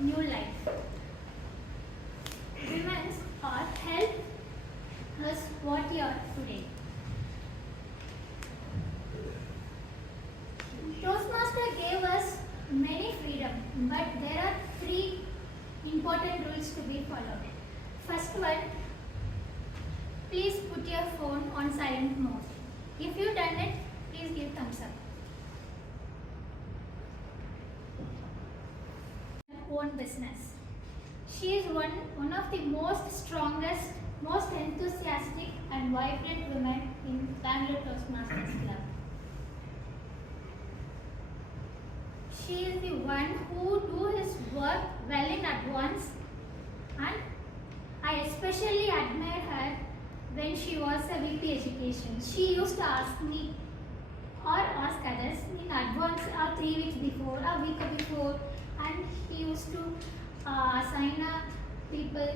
new life. Women's art helped us what we are today. Toastmaster gave us many freedom, but there are 3 important rules to be followed. First one, please put your phone on silent mode. If you done it, please give thumbs up. Own business. She is one of the most strongest, most enthusiastic and vibrant women in Bangalore Toastmasters Club. She is the one who do his work well in advance, and I especially admire her when she was a VP education. She used to ask me or ask others in advance or 3 weeks before, a week before, and he used to assign people.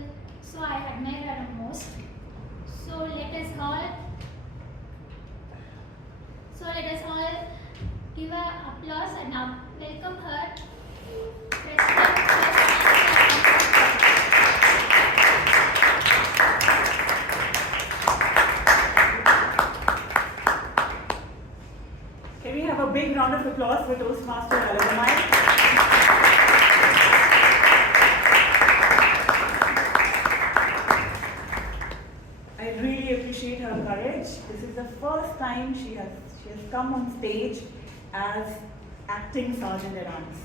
So I admire her most. So let us all give her applause and welcome her. Can we have a big round of applause for Toastmaster Alagammai? I really appreciate her courage. This is the first time she has come on stage as acting Sergeant at Arms.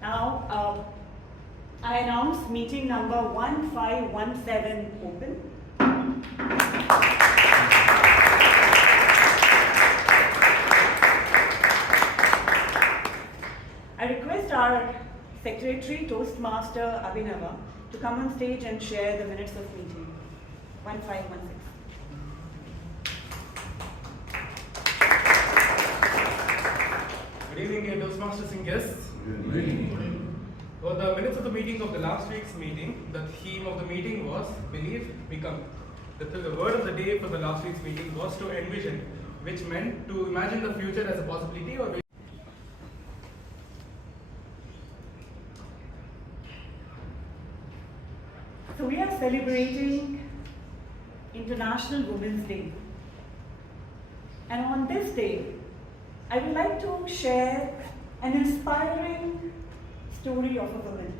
Now, I announce meeting number 1517 open. I request our Secretary, Toastmaster Abhinava, to come on stage and share the minutes of meeting. 1516. Good evening, dear Toastmasters and guests. Good evening. For the minutes of the meeting of the last week's meeting, the theme of the meeting was Believe, Become. The word of the day for the last week's meeting was to envision, which meant to imagine the future as a possibility or So we are celebrating International Women's Day. And on this day, I would like to share an inspiring story of a woman.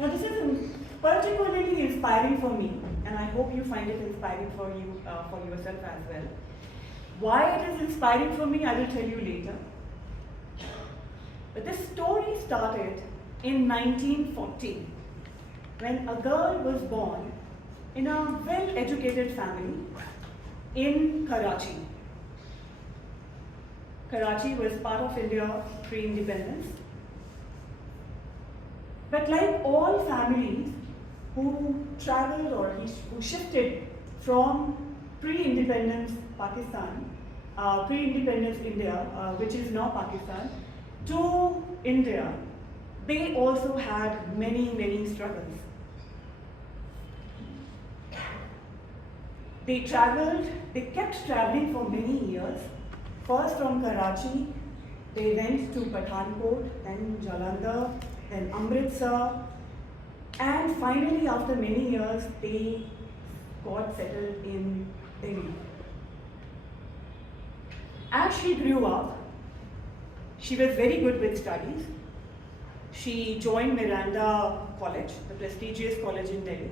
Now this is particularly inspiring for me, and I hope you find it inspiring for you, for yourself as well. Why it is inspiring for me, I will tell you later. But this story started in 1940, when a girl was born in a well-educated family in Karachi. Karachi was part of India pre-independence. But like all families who traveled or who shifted from pre-independence Pakistan, pre-independence India, which is now Pakistan, to India, they also had many struggles. They kept traveling for many years. First from Karachi, they went to Pathankot, then Jalandhar, then Amritsar, and finally after many years, they got settled in Delhi. As she grew up, she was very good with studies. She joined Miranda College, the prestigious college in Delhi.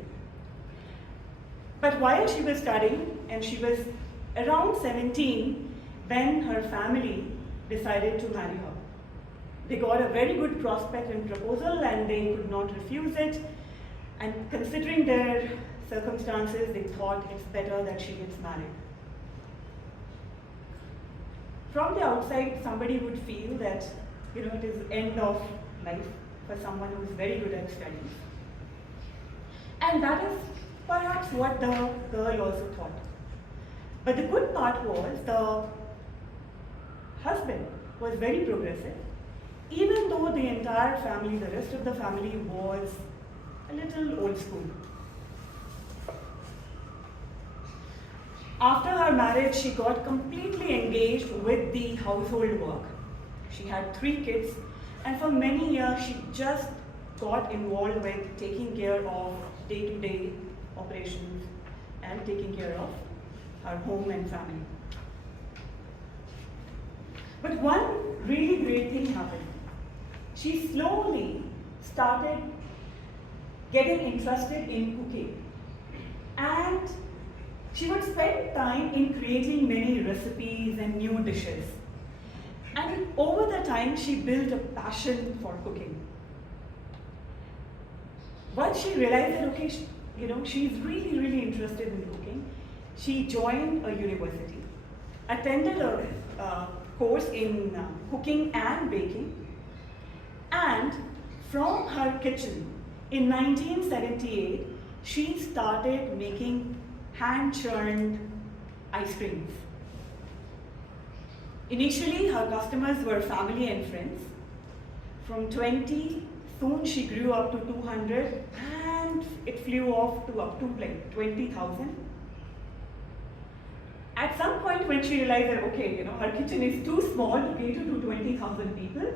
But while she was studying, and she was around 17, when her family decided to marry her. They got a very good prospect and proposal, and they could not refuse it. And considering their circumstances, they thought it's better that she gets married. From the outside, somebody would feel that, it is the end of life for someone who is very good at studies. And that is perhaps what the girl also thought. But the good part was the husband was very progressive, even though the entire family, the rest of the family, was a little old school. After her marriage, she got completely engaged with the household work. She had 3 kids, and for many years she just got involved with taking care of day-to-day operations and taking care of her home and family. But one really great thing happened. She slowly started getting interested in cooking, and she would spend time in creating many recipes and new dishes. And over the time, she built a passion for cooking. Once she realized that, okay, she's really, really interested in cooking, she joined a university, attended a course in cooking and baking, and from her kitchen in 1978, she started making hand-churned ice creams. Initially, her customers were family and friends. From 20, soon she grew up to 200, and it flew off to up to like 20,000. At some point when she realized that, okay, her kitchen is too small to cater to 20,000 people,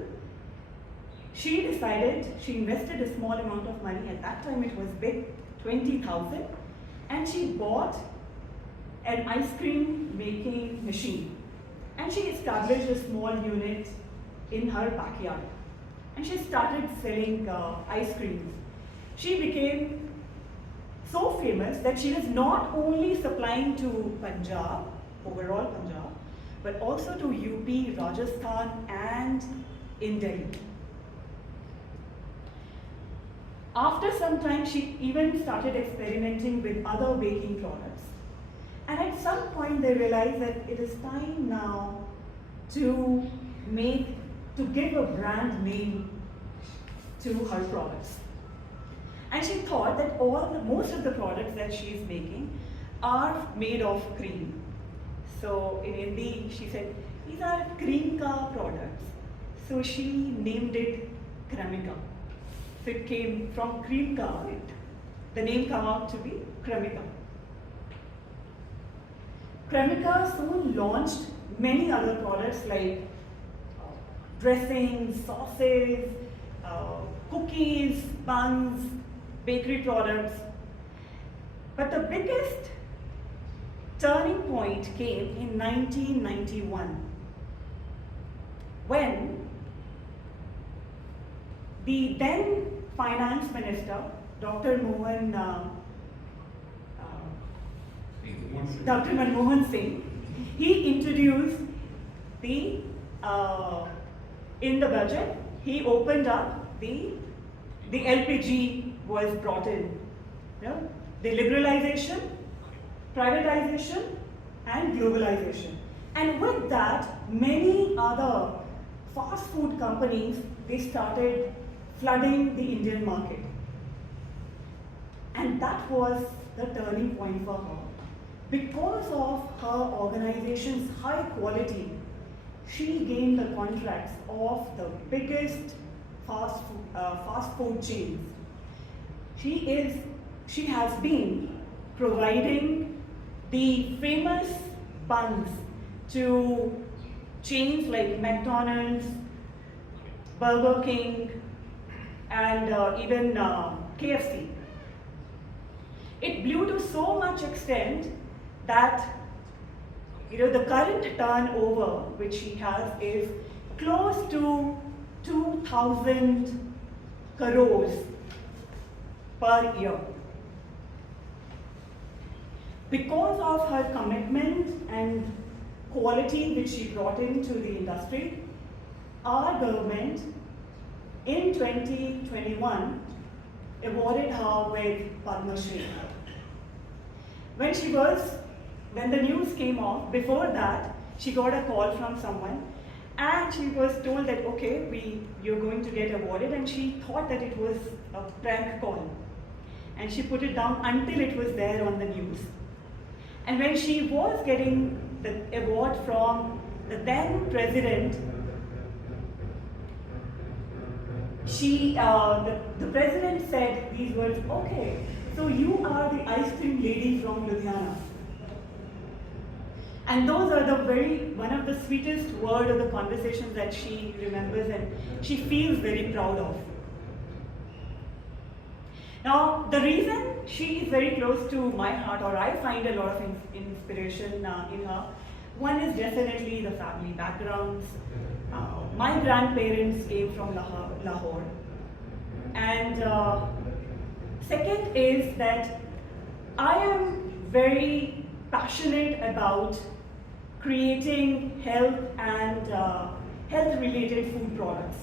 she decided, she invested a small amount of money, at that time it was big, 20,000, and she bought an ice cream making machine. And she established a small unit in her backyard. And she started selling ice creams. She became so famous that she was not only supplying to Punjab, overall Punjab, but also to UP, Rajasthan, and in Delhi. After some time, she even started experimenting with other baking products. And at some point, they realized that it is time now to give a brand name to her products. And she thought that most of the products that she is making are made of cream. So in Hindi, she said, these are cream ka products. So she named it Cremica. So it came from cream ka, the name came out to be Cremica. Cremica soon launched many other products like dressings, sauces, cookies, buns, bakery products. But the biggest turning point came in 1991 when the then finance minister, Dr. Manmohan Singh, he introduced in the budget, he opened up the LPG was brought in. The liberalization, privatization, and globalization. And with that, many other fast food companies, they started flooding the Indian market. And that was the turning point for her. Because of her organization's high quality, she gained the contracts of the biggest fast food chains. She has been providing the famous buns to chains like McDonald's, Burger King, and even KFC. It blew to so much extent that the current turnover which she has is close to 2,000 crores per year. Because of her commitment and quality which she brought into the industry, our government in 2021 awarded her with Padma Shri. When the news came off, before that, she got a call from someone and she was told that, okay, you're going to get awarded, and she thought that it was a prank call. And she put it down until it was there on the news. And when she was getting the award from the then president, the president said these words, okay, so you are the ice cream lady from Ludhiana. And those are one of the sweetest words of the conversations that she remembers and she feels very proud of. Now, the reason she is very close to my heart, or I find a lot of inspiration in her, one is definitely the family backgrounds. My grandparents came from Lahore. And second is that I am very passionate about creating health and health-related food products.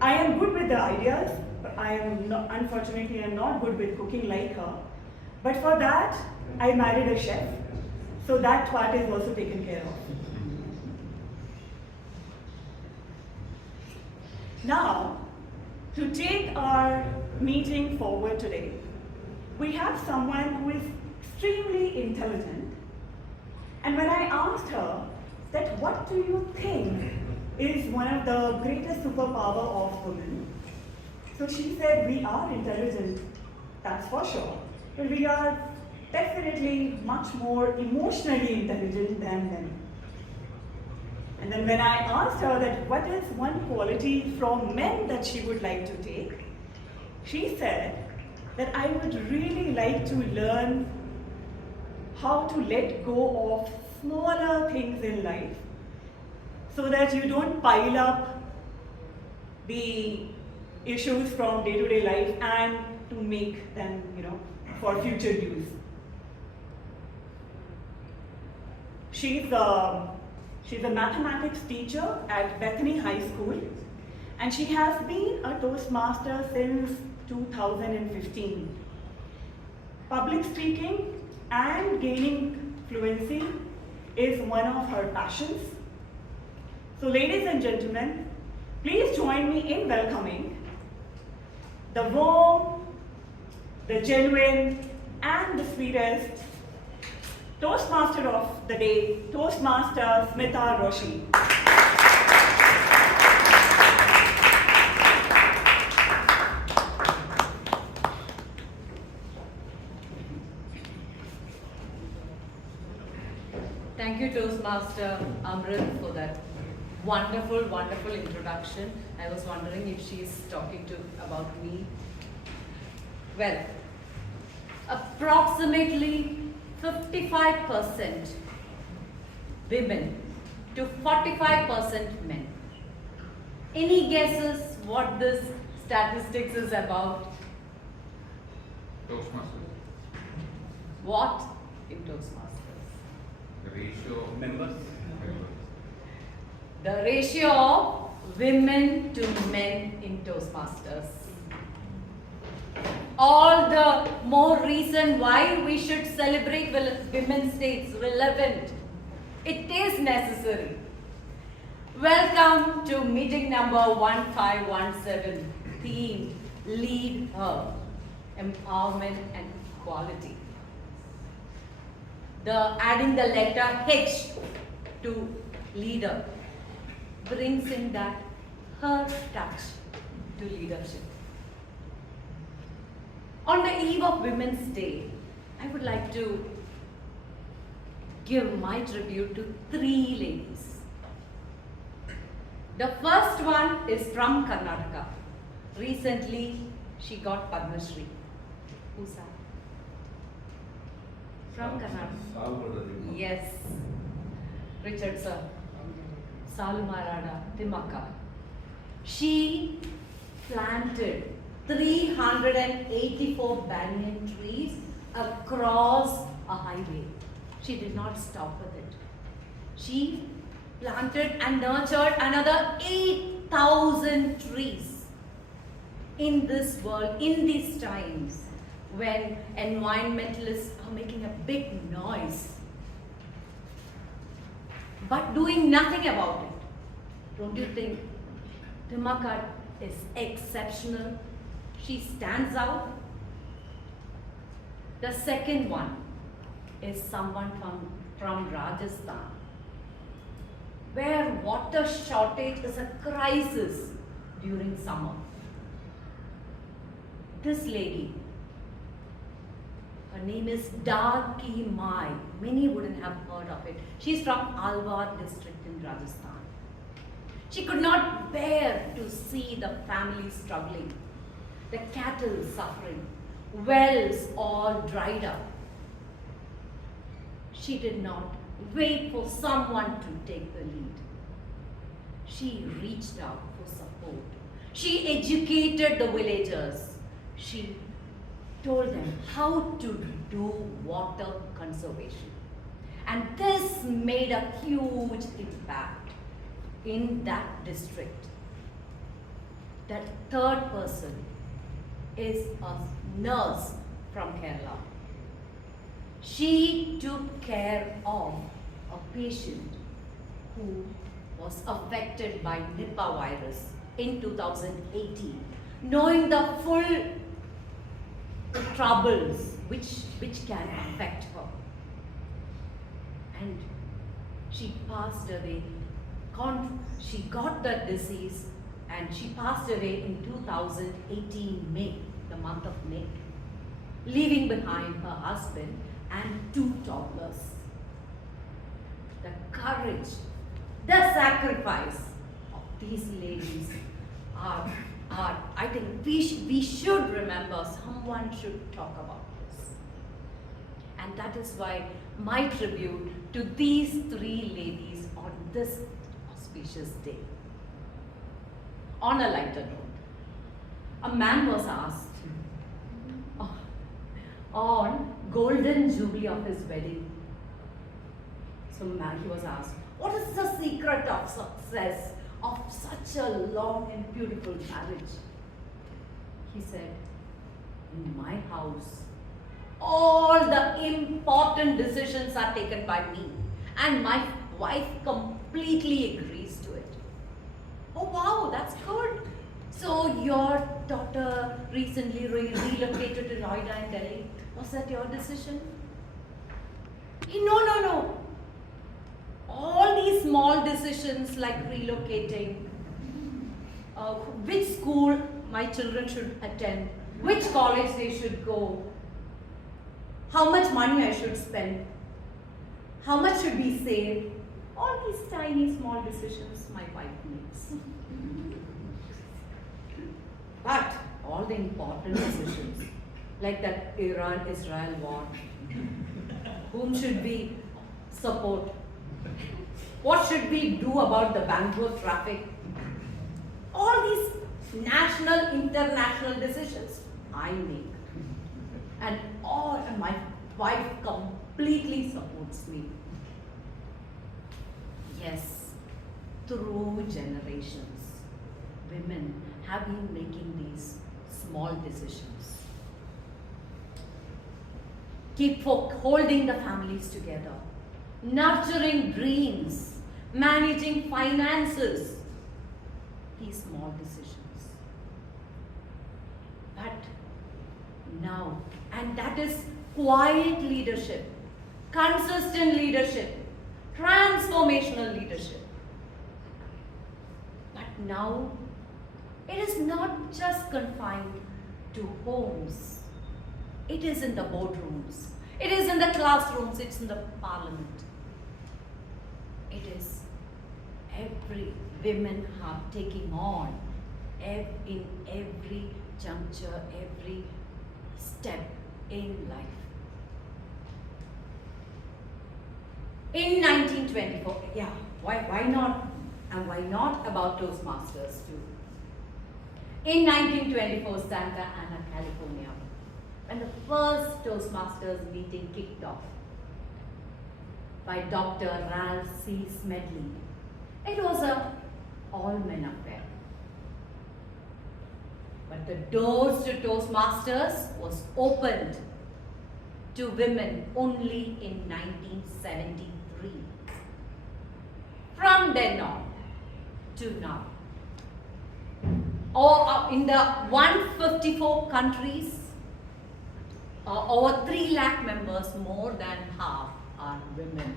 I am good with the ideas, but I am not, unfortunately, I'm not good with cooking like her. But for that, I married a chef, so that part is also taken care of. Now, to take our meeting forward today, we have someone who is extremely intelligent. And when I asked her that what do you think is one of the greatest superpower of women, so she said, we are intelligent, that's for sure, but we are definitely much more emotionally intelligent than them. And then when I asked her that what is one quality from men that she would like to take, she said that I would really like to learn how to let go of smaller things in life so that you don't pile up the issues from day-to-day life and to make them, for future use. She's a mathematics teacher at Bethany High School, and she has been a Toastmaster since 2015. Public speaking and gaining fluency is one of her passions. So ladies and gentlemen, please join me in welcoming the warm, the genuine, and the sweetest Toastmaster of the day, Toastmaster Smitha Roshy. Thank you, Toastmaster Amrith, for that wonderful, wonderful introduction. I was wondering if she's talking about me. Well, approximately 55% women to 45% men. Any guesses what this statistics is about? Toastmasters. What in Toastmasters? The ratio of members. The ratio of women to men in Toastmasters. All the more reason why we should celebrate Women's Day is relevant. It is necessary. Welcome to meeting number 1517, theme Lead Her, Empowerment and Equality. Adding the letter H to leader brings in that her touch to leadership. On the eve of Women's Day, I would like to give my tribute to 3 ladies. The first one is from Karnataka. Recently, she got Padma Shri. Who's that? From Karnataka. Yes. Richard sir. Salumarada Timaka. She planted 384 banyan trees across a highway. She did not stop with it. She planted and nurtured another 8,000 trees in this world, in these times when environmentalists are making a big noise, but doing nothing about it. Don't you think Timaka is exceptional? She stands out. The second one is someone from Rajasthan, where water shortage is a crisis during summer. This lady, Her name is Darki Mai. Many wouldn't have heard of it. She's from Alwar district in Rajasthan. She could not bear to see the family struggling, the cattle suffering, wells all dried up. She did not wait for someone to take the lead. She reached out for support. She educated the villagers. She told them how to do water conservation. And this made a huge impact in that district. That third person is a nurse from Kerala. She took care of a patient who was affected by Nipah virus in 2018, knowing the full troubles which can affect her. And she passed away. She got the disease and she passed away in 2018 May, the month of May, leaving behind her husband and 2 toddlers. The courage, the sacrifice of these ladies are I think we should remember, someone should talk about this. And that is why my tribute to these 3 ladies on this auspicious day. On a lighter note, a man was asked on golden jubilee of his wedding. So he was asked, what is the secret of success of such a long and beautiful marriage? He said, in my house, all the important decisions are taken by me and my wife completely agrees to it. Oh wow, that's good. So your daughter recently relocated to Noida in Delhi. Was that your decision? No. All these small decisions like relocating, which school my children should attend, which college they should go, how much money I should spend, how much should be saved, all these tiny small decisions my wife makes. But all the important decisions, like that Iran-Israel war, whom should we support? What should we do about the Bangalore traffic? All these national, international decisions I make. And my wife completely supports me. Yes, through generations, women have been making these small decisions. Keep holding the families together, nurturing dreams, managing finances, these small decisions. But now, and that is quiet leadership, consistent leadership, transformational leadership. But now, it is not just confined to homes. It is in the boardrooms. It is in the classrooms. It's in the parliament. It is every women are taking on in every juncture, every step in life. In 1924, why not? And why not about Toastmasters too? In 1924, Santa Ana, California, when the first Toastmasters meeting kicked off by Dr. Ralph C. Smedley, it was an all-men affair. But the doors to Toastmasters was opened to women only in 1973. From then on to now, in the 154 countries, over 3 lakh members, more than half are women.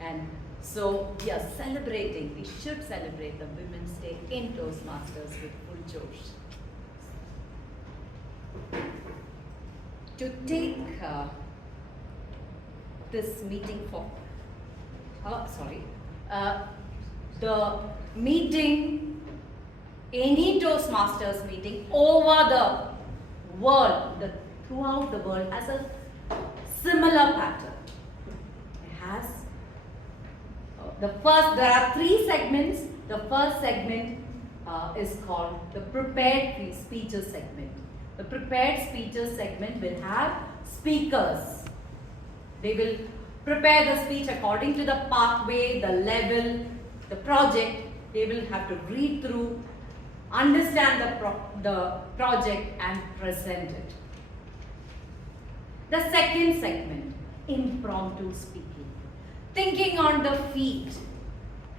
And so we are celebrating, we should celebrate the Women's Day in Toastmasters with full josh. to take this meeting for, the meeting, any Toastmasters meeting over the world, throughout the world, as a similar pattern. It has there are 3 segments. The first segment is called the prepared speeches segment. The prepared speeches segment will have speakers. They will prepare the speech according to the pathway, the level, the project. They will have to read through, understand the project and present it. The second segment, impromptu speaking. Thinking on the feet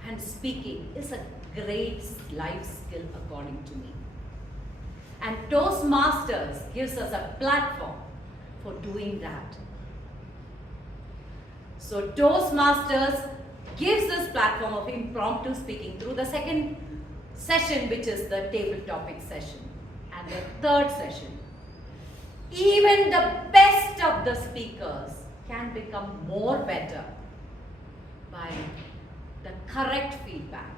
and speaking is a great life skill according to me. And Toastmasters gives us a platform for doing that. So Toastmasters gives this platform of impromptu speaking through the second session, which is the table topic session, and the third session. Even the best of the speakers can become more better by the correct feedback.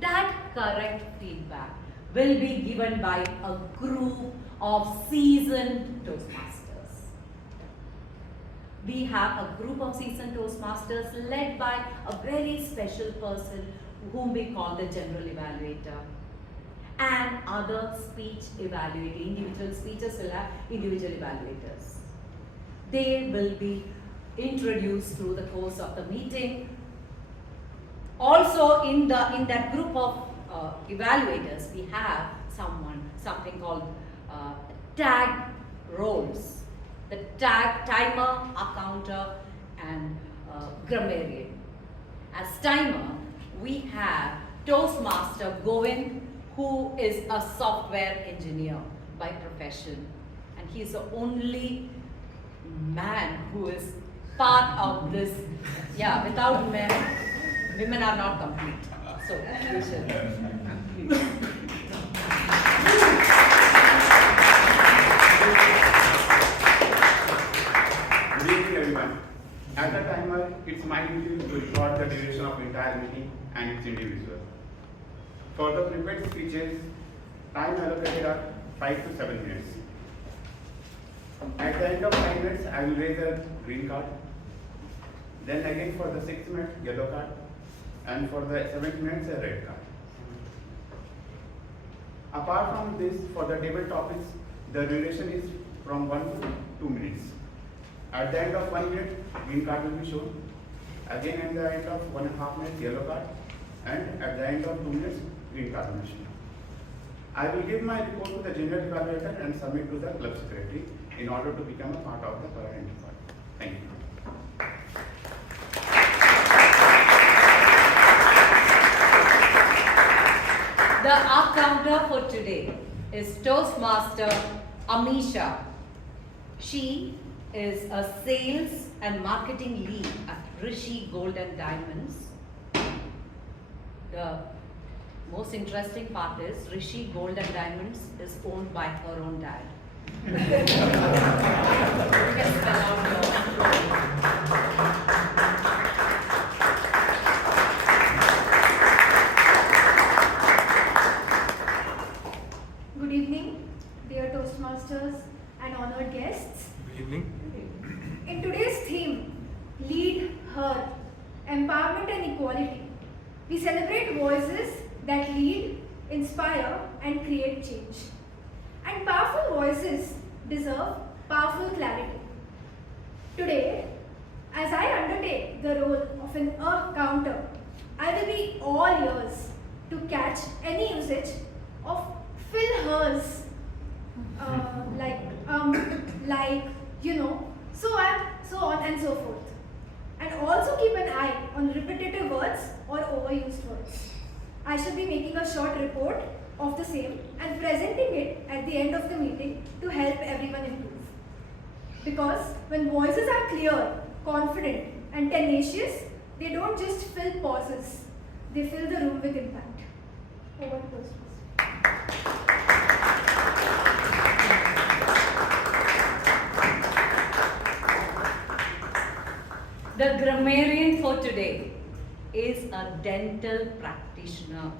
That correct feedback will be given by a group of seasoned Toastmasters. We have a group of seasoned Toastmasters led by a very special person whom we call the general evaluator, and other speech evaluators. Individual speeches will have individual evaluators. They will be introduced through the course of the meeting. Also in that group of evaluators, we have something called tag roles. The timer, accounter and grammarian. As timer, we have Toastmaster Govind, who is a software engineer by profession, and he is the only man who is part of this. Yeah, without men, women are not complete. So, we should. Good evening, everyone. As a timer, it's my duty to record the duration of the entire meeting and its individual. For the prepared speeches, time allocated are 5 to 7 minutes. At the end of 5 minutes, I will raise a green card. Then again for the 6th minute, yellow card. And for the 7th minute, a red card. Apart from this, for the table topics, the duration is from 1 to 2 minutes. At the end of 1 minute, green card will be shown. Again at the end of 1.5 minutes, yellow card. And at the end of 2 minutes, green card will be shown. I will give my report to the general evaluator and submit to the club secretary in order to become a part of the current report. Thank you. The accounter for today is Toastmaster Amisha. She is a sales and marketing lead at Roshy Gold and Diamonds. The most interesting part is Roshy Gold and Diamonds is owned by her own dad. You can spell out your Good evening, dear Toastmasters and honored guests. Good evening. In today's theme, Lead, Her, Empowerment and Equality, we celebrate voices that lead, inspire and create change. And powerful voices deserve powerful clarity. Today, as I undertake the role of an counter, I will be all ears to catch any usage of fill hers, so on and so forth. And also keep an eye on repetitive words or overused words. I shall be making a short report of the same and presenting it at the end of the meeting to help everyone improve. Because when voices are clear, confident and tenacious, they don't just fill pauses, they fill the room with impact. Over to Toastmasters. The grammarian for today is a dental practitioner.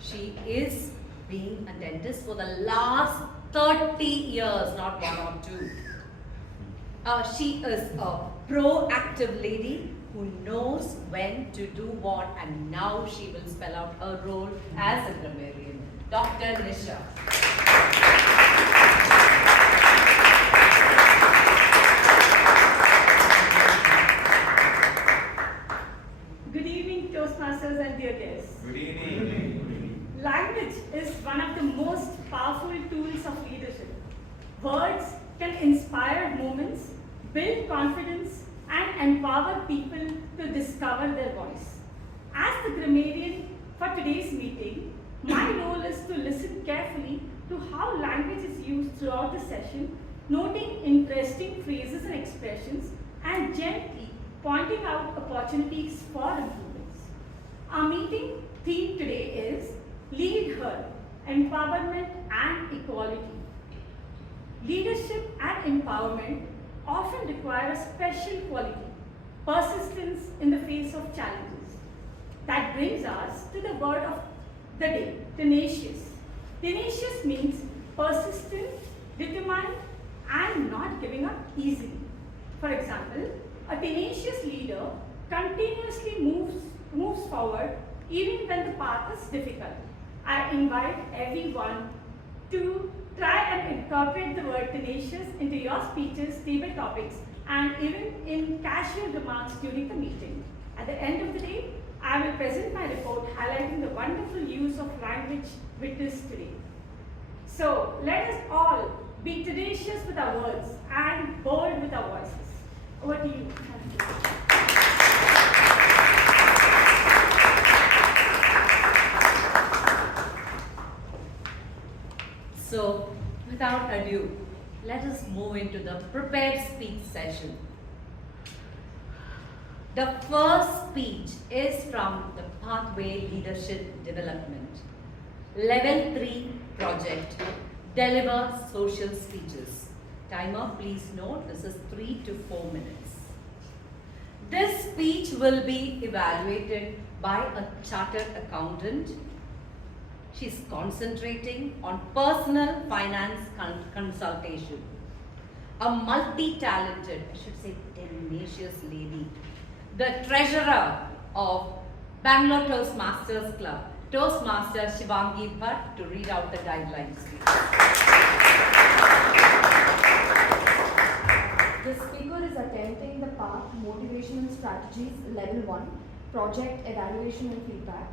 She is being a dentist for the last 30 years, not one or two. She is a proactive lady who knows when to do what, and now she will spell out her role as a grammarian. Dr. Nisha. Good evening, Toastmasters and dear guests. Good evening. Language is one of the most powerful tools of leadership. Words can inspire moments, build confidence, and empower people to discover their voice. As the grammarian for today's meeting, my role is to listen carefully to how language is used throughout the session, noting interesting phrases and expressions, and gently pointing out opportunities for improvements. Our meeting theme today is Lead Her, Empowerment and Equality. Leadership and empowerment often require a special quality, persistence in the face of challenges. That brings us to the word of the day, tenacious. Tenacious means persistent, determined, and not giving up easily. For example, a tenacious leader continuously moves forward even when the path is difficult. I invite everyone to try and incorporate the word tenacious into your speeches, table topics, and even in casual remarks during the meeting. At the end of the day, I will present my report highlighting the wonderful use of language witnessed today. So let us all be tenacious with our words and bold with our voices. Over to you. Thank you. So, without ado, let us move into the prepared speech session. The first speech is from the Pathway Leadership Development, Level 3 project, Deliver Social Speeches. Timer, please note, this is 3 to 4 minutes. This speech will be evaluated by a chartered accountant. She's concentrating on personal finance consultation. A multi-talented, I should say tenacious lady, the treasurer of Bangalore Toastmasters Club, Toastmaster Shivangi Bhatt, to read out the guidelines. The speaker is attempting the PATH Motivational Strategies Level 1 Project Evaluation and Feedback.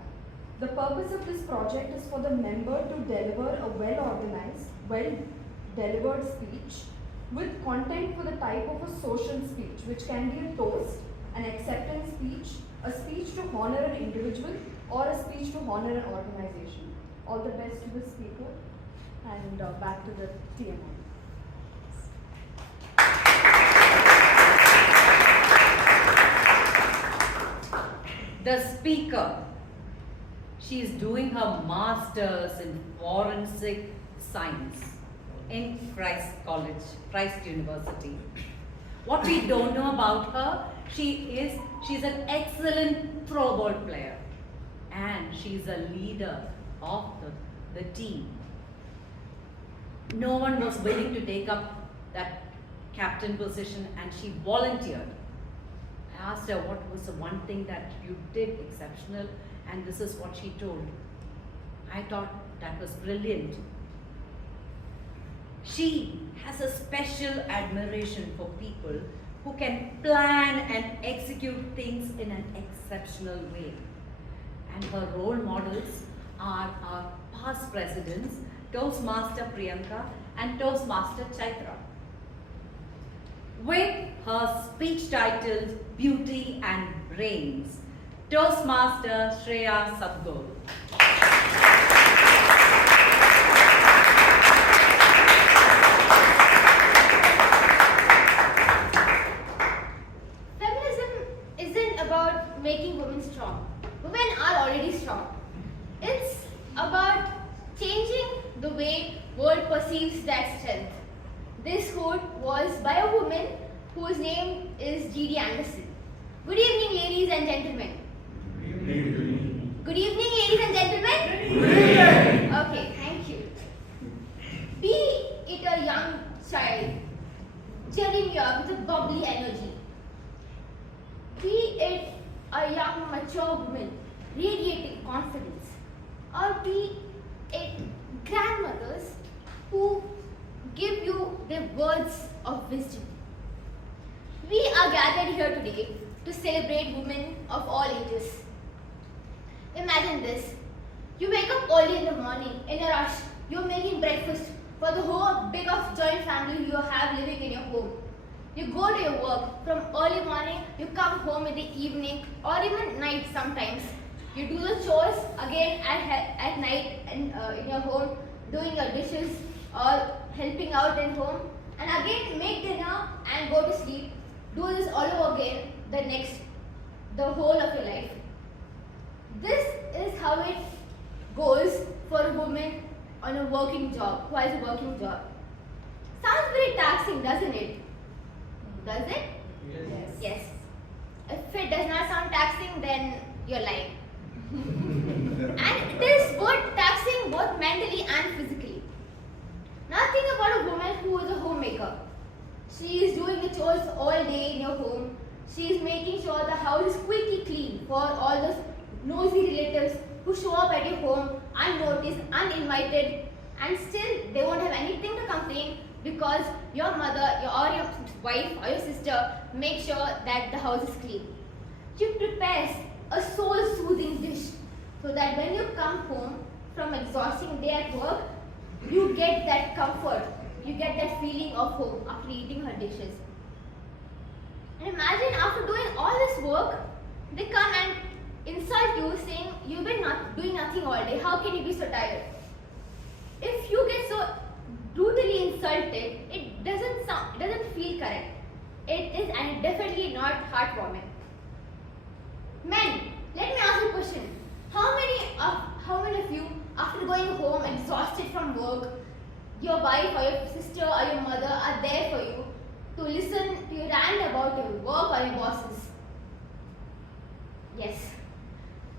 The purpose of this project is for the member to deliver a well-organized, well-delivered speech with content for the type of a social speech, which can be a toast, an acceptance speech, a speech to honor an individual, or a speech to honor an organization. All the best to the speaker, and back to the TMOD. The speaker, she is doing her master's in forensic science in Christ College, Christ University. What we don't know about her, she's an excellent throwball player, and she's a leader of the team. No one was willing to take up that captain position, and she volunteered. I asked her what was the one thing that you did exceptional, and this is what she told. I thought that was brilliant. She has a special admiration for people who can plan and execute things in an exceptional way. And her role models are our past presidents, Toastmaster Priyanka and Toastmaster Chaitra. With her speech titled Beauty and Brains, Toastmaster Shreya Sadugol. Feminism isn't about making women strong. Women are already strong. It's about changing the way world perceives that strength. This quote was by a woman whose name is G.D. Anderson. Good evening, ladies and gentlemen. Good evening, ladies and gentlemen. Okay, thank you. Be it a young child cheering you up with a bubbly energy, be it a young mature woman radiating confidence, or be it grandmothers who give you their words of wisdom. We are gathered here today to celebrate women of all ages. Imagine this. You wake up early in the morning in a rush. You're making breakfast for the whole big of joint family you have living in your home. You go to your work from early morning, you come home in the evening or even night sometimes. You do the chores again at night in your home, doing your dishes or helping out in home, and again make dinner and go to sleep. Do this all over again the whole of your life. This is how it goes for a woman on a working job, who has a working job. Sounds very taxing, doesn't it? Does it? Yes. Yes. If it does not sound taxing, then you're lying. And it is both taxing both mentally and physically. Now think about a woman who is a homemaker. She is doing the chores all day in your home. She is making sure the house is quickly clean for all those nosy relatives who show up at your home unnoticed, uninvited, and still they won't have anything to complain because your mother or your wife or your sister makes sure that the house is clean. She prepares a soul-soothing dish so that when you come home from an exhausting day at work, you get that comfort, you get that feeling of home after eating her dishes. And imagine after doing all this work, they come and insult you saying, you've been doing nothing all day, how can you be so tired? If you get so brutally insulted, it doesn't feel correct. It is and definitely not heartwarming. Men, let me ask you a question. How many of you, after going home exhausted from work, your wife or your sister or your mother are there for you to listen to you rant about your work or your bosses? Yes.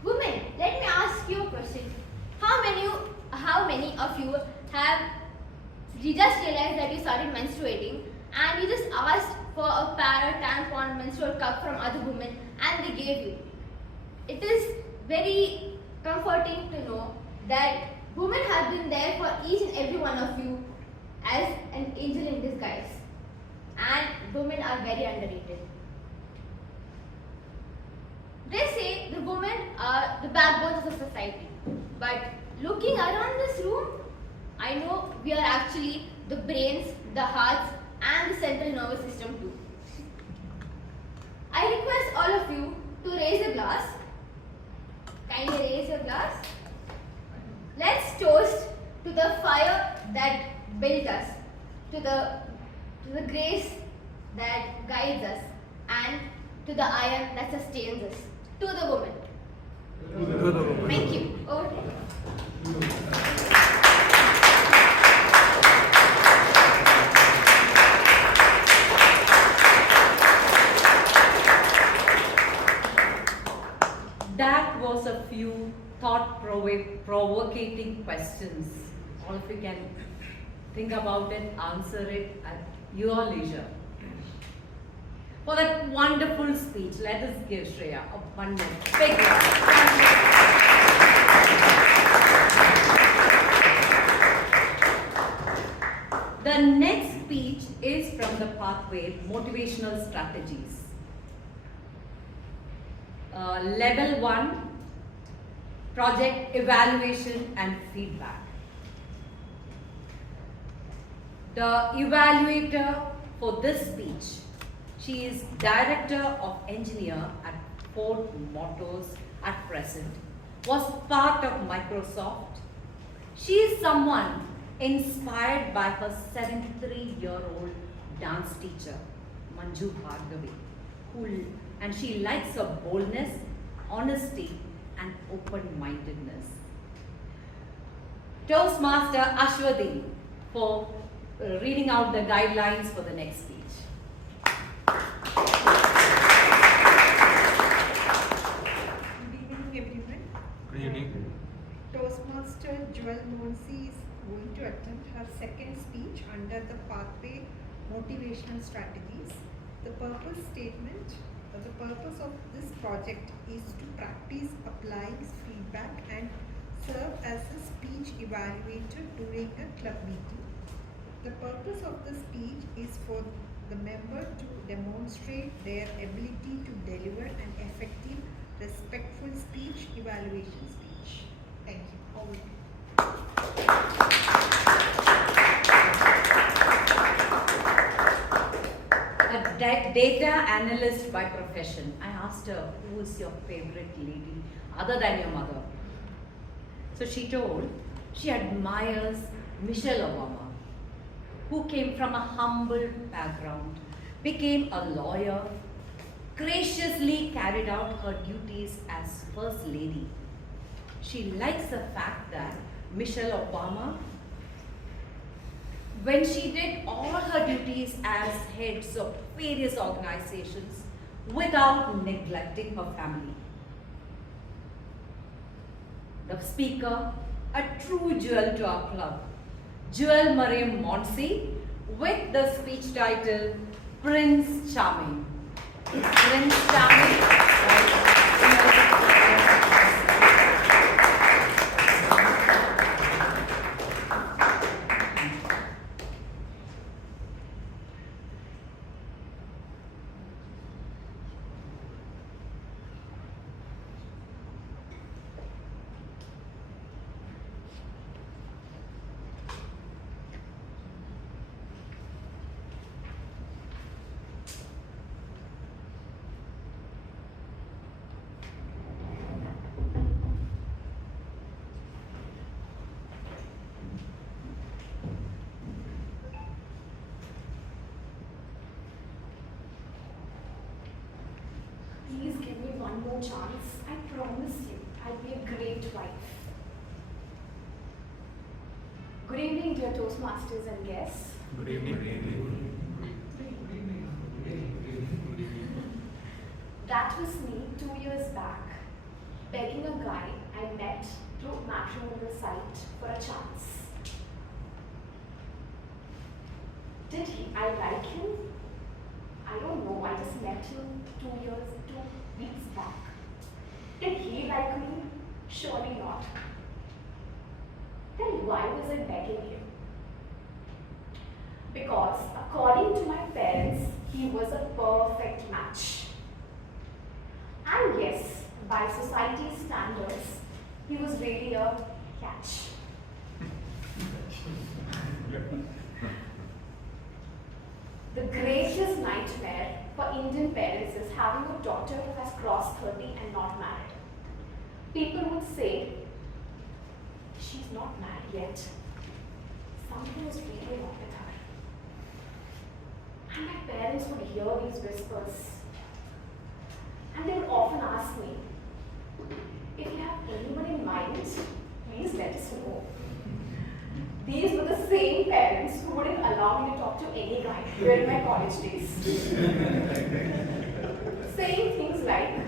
Women, let me ask you a question. How many of you have just realized that you started menstruating and you just asked for a pad, a tampon, menstrual cup from other women and they gave you? It is very comforting to know that women have been there for each and every one of you as an angel in disguise. And women are very underrated. They say the women are the backbones of the society. But looking around this room, I know we are actually the brains, the hearts, and the central nervous system too. I request all of you to raise a glass. Kindly raise your glass. Let's toast to the fire that built us, to the grace that guides us, and to the iron that sustains us. To the woman. To the woman. Thank you. Over to you. That was a few thought-provoking questions. All of you can think about it, answer it at your leisure. For that wonderful speech, let us give Shreya a wonderful big round. The next speech is from the pathway Motivational Strategies. Level 1, Project Evaluation and Feedback. The evaluator for this speech, she is Director of Engineer at Ford Motors at present, was part of Microsoft. She is someone inspired by her 73-year-old dance teacher, Manju Bhargavi, and she likes her boldness, honesty, and open-mindedness. Toastmaster Aswathy for reading out the guidelines for the next speech. attempt her second speech under the pathway motivational strategies. The purpose statement, the purpose of this project is to practice applying feedback and serve as a speech evaluator during a club meeting. The purpose of the speech is for the member to demonstrate their ability to deliver an effective, respectful speech, evaluation speech. Thank you. Over to you. A data analyst by profession. I asked her, who is your favorite lady other than your mother? So she told she admires Michelle Obama, who came from a humble background, became a lawyer, graciously carried out her duties as First Lady. She likes the fact that Michelle Obama, when she did all her duties as heads of various organizations without neglecting her family. The speaker, a true jewel to our club, Jewel Mariam Moncy, with the speech title Prince Charming. Prince Charming. Please give me one more chance. I promise you, I'll be a great wife. Good evening, dear Toastmasters and guests. Good evening. That was me 2 years back, begging a guy I met through matrimonial site for a chance. Did I like him? I don't know, I just met him 2 weeks back. Did he like me? Surely not. Then why was I begging him? Because according to my parents, he was a perfect match. And yes, by society's standards, he was really a catch. The greatest nightmare for Indian parents is having a daughter who has crossed 30 and not married. People would say, she's not married yet. Something is really wrong with her. And my parents would hear these whispers. And they would often ask me, if you have anyone in mind, please let us know. These were the same parents who wouldn't allow me to talk to any guy during my college days. Saying things like,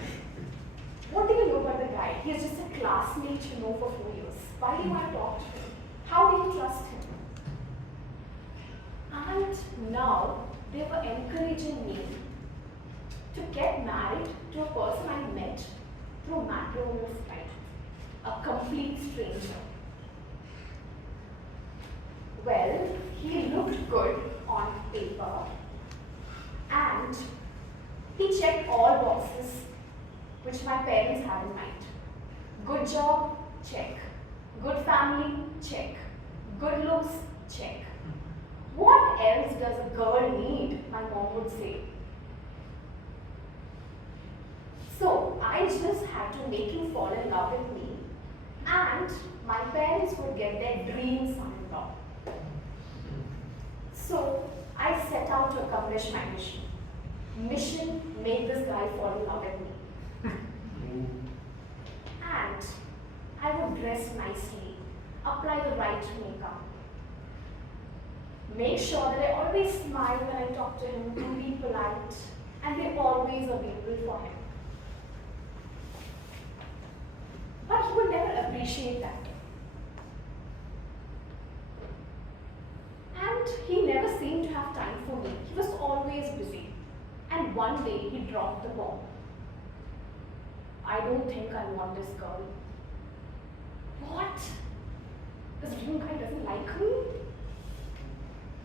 what do you know about the guy? He is just a classmate you know for 4 years. Why do you want to talk to him? How do you trust him? And now they were encouraging me to get married to a person I met through matrimonial site, a complete stranger. Well, he looked good on paper and he checked all boxes which my parents had in mind. Good job, check. Good family, check. Good looks, check. What else does a girl need, my mom would say. So I just had to make him fall in love with me and my parents would get their dream son-in-law. So I set out to accomplish my mission. Mission, make this guy fall in love with me. And I would dress nicely, apply the right makeup, make sure that I always smile when I talk to him, to be polite, and be always available for him. But he would never appreciate that. one day he dropped the bomb. I don't think I want this girl. What? This dream guy doesn't like me?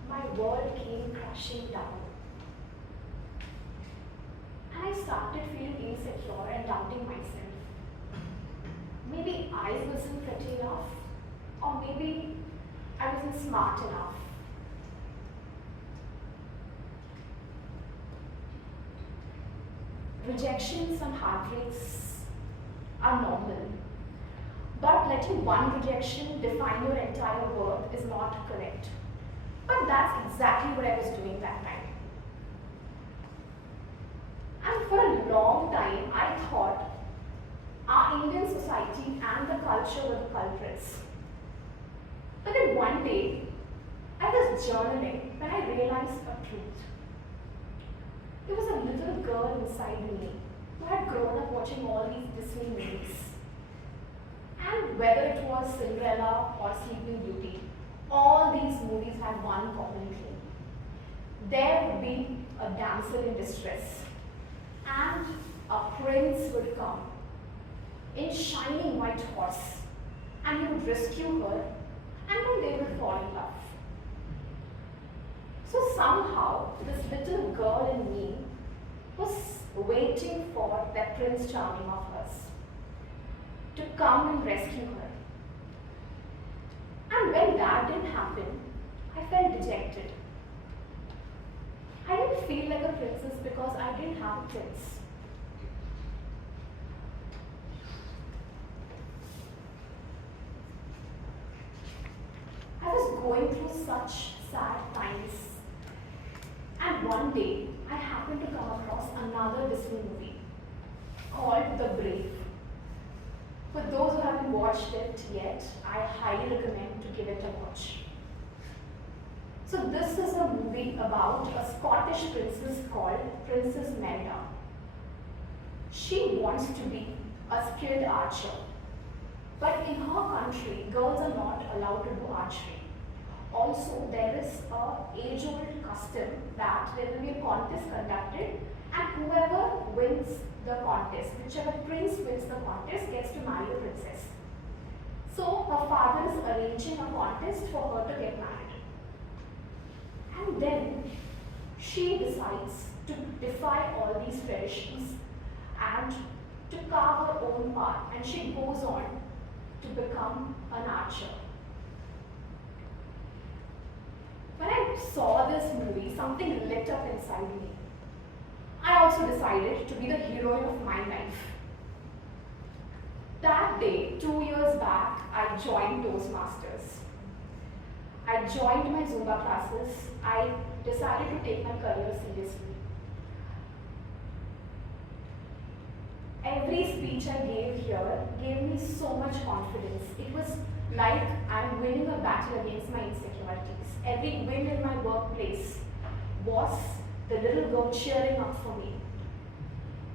My world came crashing down. And I started feeling insecure and doubting myself. Maybe I wasn't pretty enough, or maybe I wasn't smart enough. Rejections and heartbreaks are normal, but letting one rejection define your entire worth is not correct. But that's exactly what I was doing that time. And for a long time, I thought our Indian society and the culture were the culprits. But then one day, I was journaling when I realized a truth. There was a little girl inside me who had grown up watching all these Disney movies. And whether it was Cinderella or Sleeping Beauty, all these movies had one common theme. There would be a damsel in distress, and a prince would come in shining white horse, and he would rescue her, and then they would fall in love. So somehow, this little girl in me was waiting for that Prince Charming of hers to come and rescue her. And when that didn't happen, I felt dejected. I didn't feel like a princess because I didn't have a prince. I was going through such sad times. And one day, I happened to come across another Disney movie called The Brave. For those who haven't watched it yet, I highly recommend to give it a watch. So this is a movie about a Scottish princess called Princess Mehta. She wants to be a skilled archer. But in her country, girls are not allowed to do archery. Also, there is an age-old custom that there will be a contest conducted, and whoever wins the contest, whichever prince wins the contest, gets to marry a princess. So her father is arranging a contest for her to get married. And then she decides to defy all these traditions and to carve her own path, and she goes on to become an archer. When I saw this movie, something lit up inside me. I also decided to be the heroine of my life. That day, 2 years back, I joined Toastmasters. I joined my Zumba classes. I decided to take my career seriously. Every speech I gave here gave me so much confidence. It was like I'm winning a battle against my insecurities. Every win in my workplace was the little girl cheering up for me.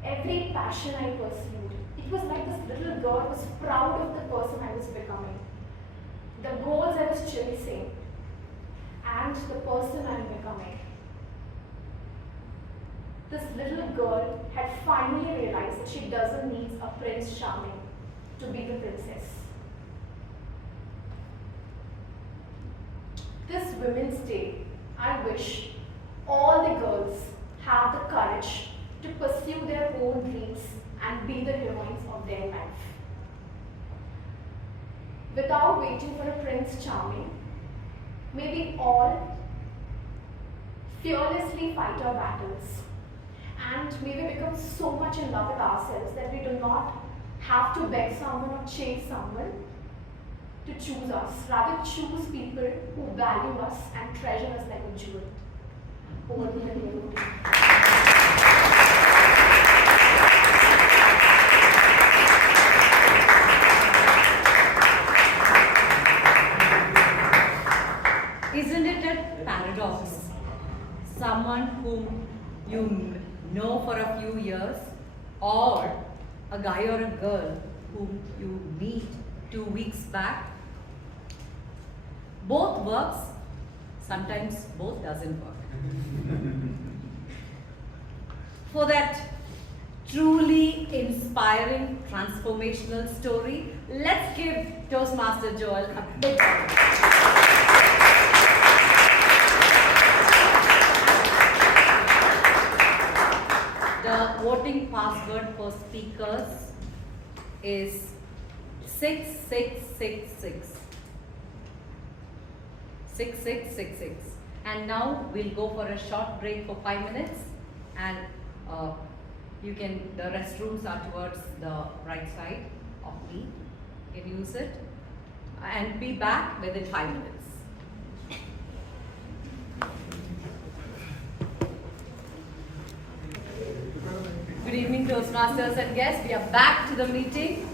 Every passion I pursued, it was like this little girl was proud of the person I was becoming, the goals I was chasing, and the person I'm becoming. This little girl had finally realized that she doesn't need a Prince Charming to be the princess. This Women's Day, I wish all the girls have the courage to pursue their own dreams and be the heroines of their life. Without waiting for a Prince Charming, may we all fearlessly fight our battles, and may we become so much in love with ourselves that we do not have to beg someone or chase someone to choose us. Rather, choose people who value us and treasure us like a jewel. Over to you. Isn't it a paradox? Someone whom you know for a few years, or a guy or a girl whom you meet 2 weeks back? Both works, sometimes both doesn't work. for that truly inspiring transformational story. Let's give Toastmaster Joel a big round. The voting password for speakers is 6666. 6666. And now we'll go for a short break for 5 minutes, and the restrooms are towards the right side of me. You can use it and be back within 5 minutes. Good evening, Toastmasters and guests. We are back to the meeting.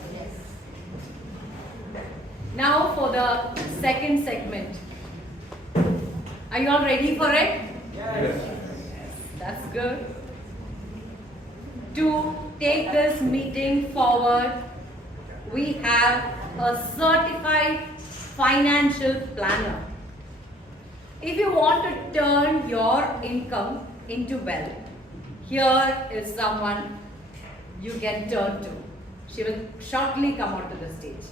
Now for the second segment. Are you all ready for it? Yes. That's good. To take this meeting forward, we have a certified financial planner. If you want to turn your income into wealth, here is someone you can turn to. She will shortly come onto the stage.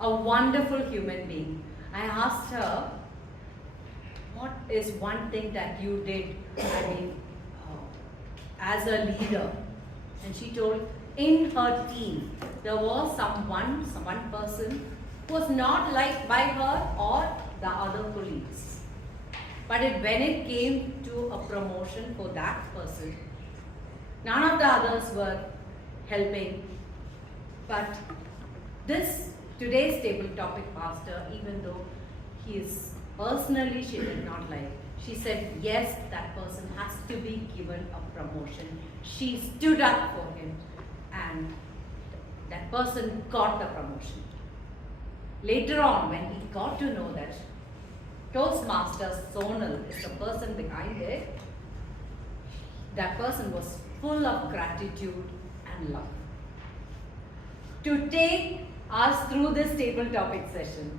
A wonderful human being. I asked her, what is one thing that you did, as a leader? And she told, in her team, there was one person who was not liked by her or the other colleagues. But when it came to a promotion for that person, none of the others were helping. But today's table topic master, even though he is personally she did not like, she said, yes, that person has to be given a promotion. She stood up for him, and that person got the promotion. Later on, when he got to know that Toastmasters Sonal is the person behind it, that person was full of gratitude and love. To take us through this table topic session,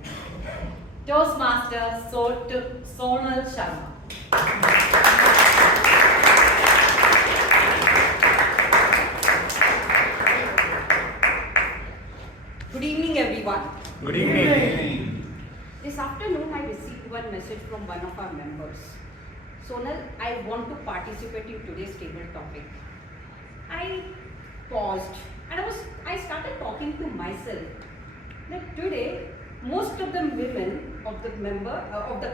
Toastmaster Sonal Sharma. Good evening, everyone. Good evening. This afternoon, I received one message from one of our members. Sonal, I want to participate in today's table topic. I paused and I started talking to myself that today, most of the women of the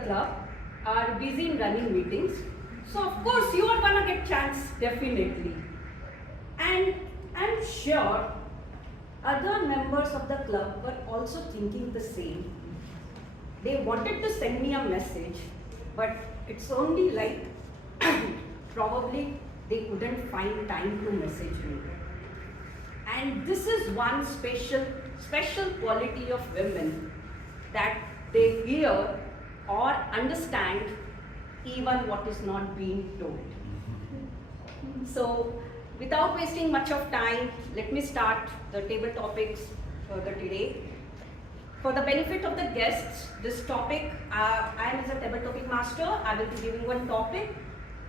club are busy in running meetings. So of course you are gonna get chance, definitely. And I'm sure other members of the club were also thinking the same. They wanted to send me a message, but it's only like probably they couldn't find time to message me. And this is one special quality of women, that they hear or understand even what is not being told. So without wasting much of time, let me start the table topics for today. For the benefit of the guests, this topic, I am as a table topic master, I will be giving one topic,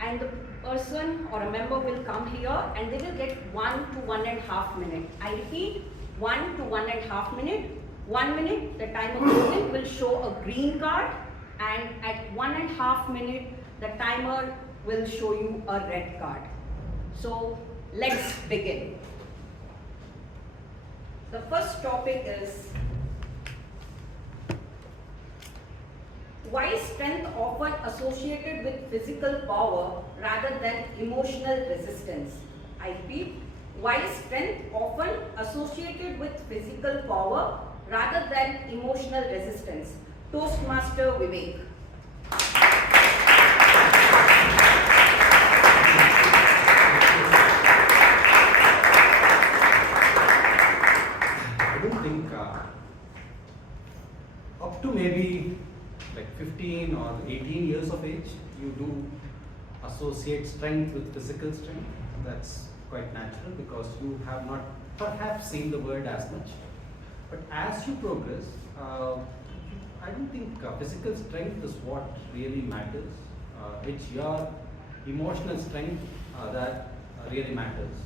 and the person or a member will come here and they will get 1 to 1.5 minutes. I repeat, 1 to 1.5 minutes. 1 minute, the time of voting will show a green card, and at 1.5 minutes, the timer will show you a red card. So let's begin. The first topic is, why is strength often associated with physical power rather than emotional resistance? I repeat, why is strength often associated with physical power rather than emotional resistance? Toastmaster Vivek. I don't think up to maybe like 15 or 18 years of age, you do associate strength with physical strength. That's quite natural because you have not perhaps seen the word as much. But as you progress, I don't think physical strength is what really matters. It's your emotional strength that really matters.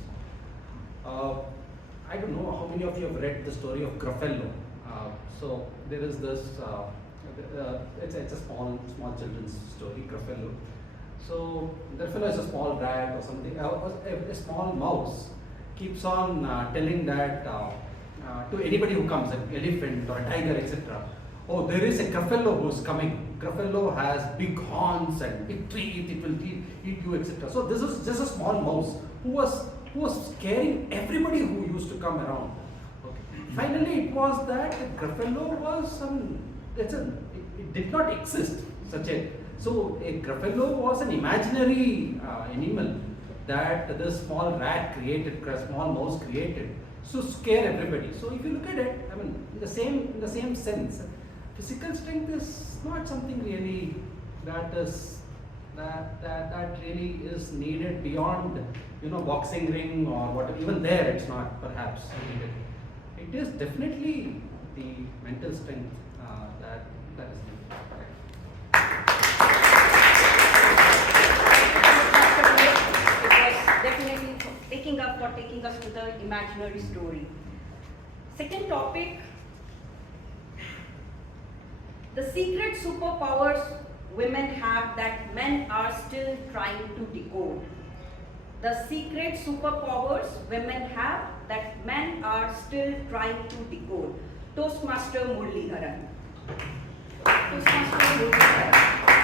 I don't know how many of you have read the story of Gruffello. So there is this, it's a small children's story, Gruffello. So Gruffello is a small rat or something, a small mouse keeps on telling that to anybody who comes, an elephant or a tiger, etc. Oh, there is a Gruffello who's coming. Gruffello has big horns and big teeth, it will eat you, etc. So this is just a small mouse who was scaring everybody who used to come around. Okay. Finally, it was that Gruffello was it did not exist. So a Gruffello was an imaginary animal that this small rat created, small mouse created, to scare everybody. So if you look at it, I mean, in the same sense, physical strength is not something really that really is needed beyond, boxing ring or whatever. Even there, it's not perhaps needed. It is definitely the mental strength that is needed. Definitely taking us to the imaginary story. Second topic, the secret superpowers women have that men are still trying to decode. The secret superpowers women have that men are still trying to decode. Toastmaster Muralidharan. Toastmaster Muralidharan.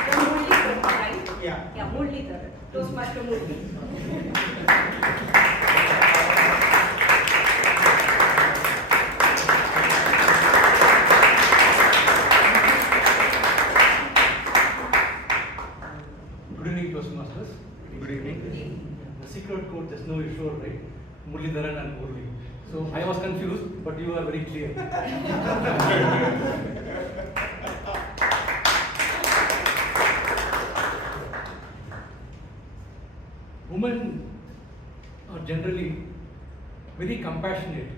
The Muralidharan, right? Yeah, Muralidharan. Toastmaster Murali. Good evening, Toastmasters. Good evening. The secret code, just now you showed, right? Muralidharan and Murali. So I was confused, but you are very clear. Women are generally very compassionate.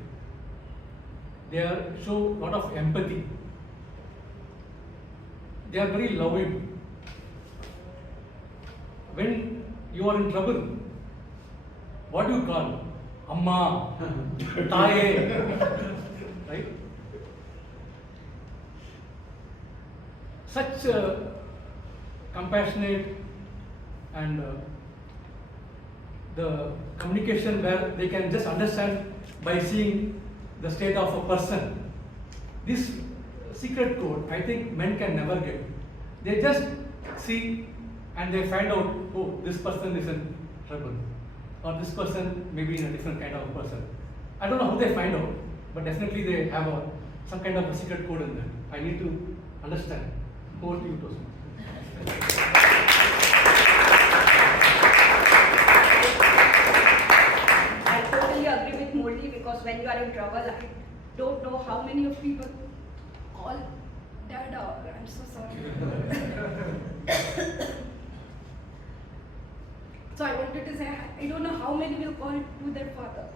They show a lot of empathy. They are very loving. When you are in trouble, what do you call? Amma, Taye, right? Such compassionate and the communication where they can just understand by seeing the state of a person. This secret code, I think men can never get. They just see and they find out, oh, this person is in trouble, or this person may be in a different kind of person. I don't know how they find out, but definitely they have some kind of a secret code in them. I need to understand. Over to you, Toastmaster. I totally agree with Murli, because when you are in trouble, I don't know how many of people call Dada. I'm so sorry. So I wanted to say, I don't know how many will call to their father.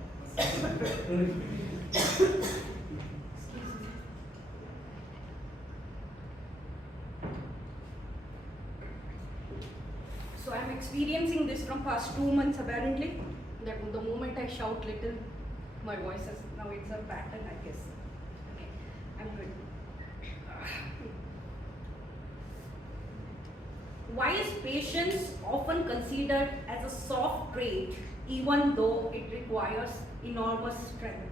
So I'm experiencing this from past 2 months apparently, that the moment I shout little, my voice is, now it's a pattern, I guess. Okay, I'm good. Why is patience often considered as a soft trait even though it requires enormous strength?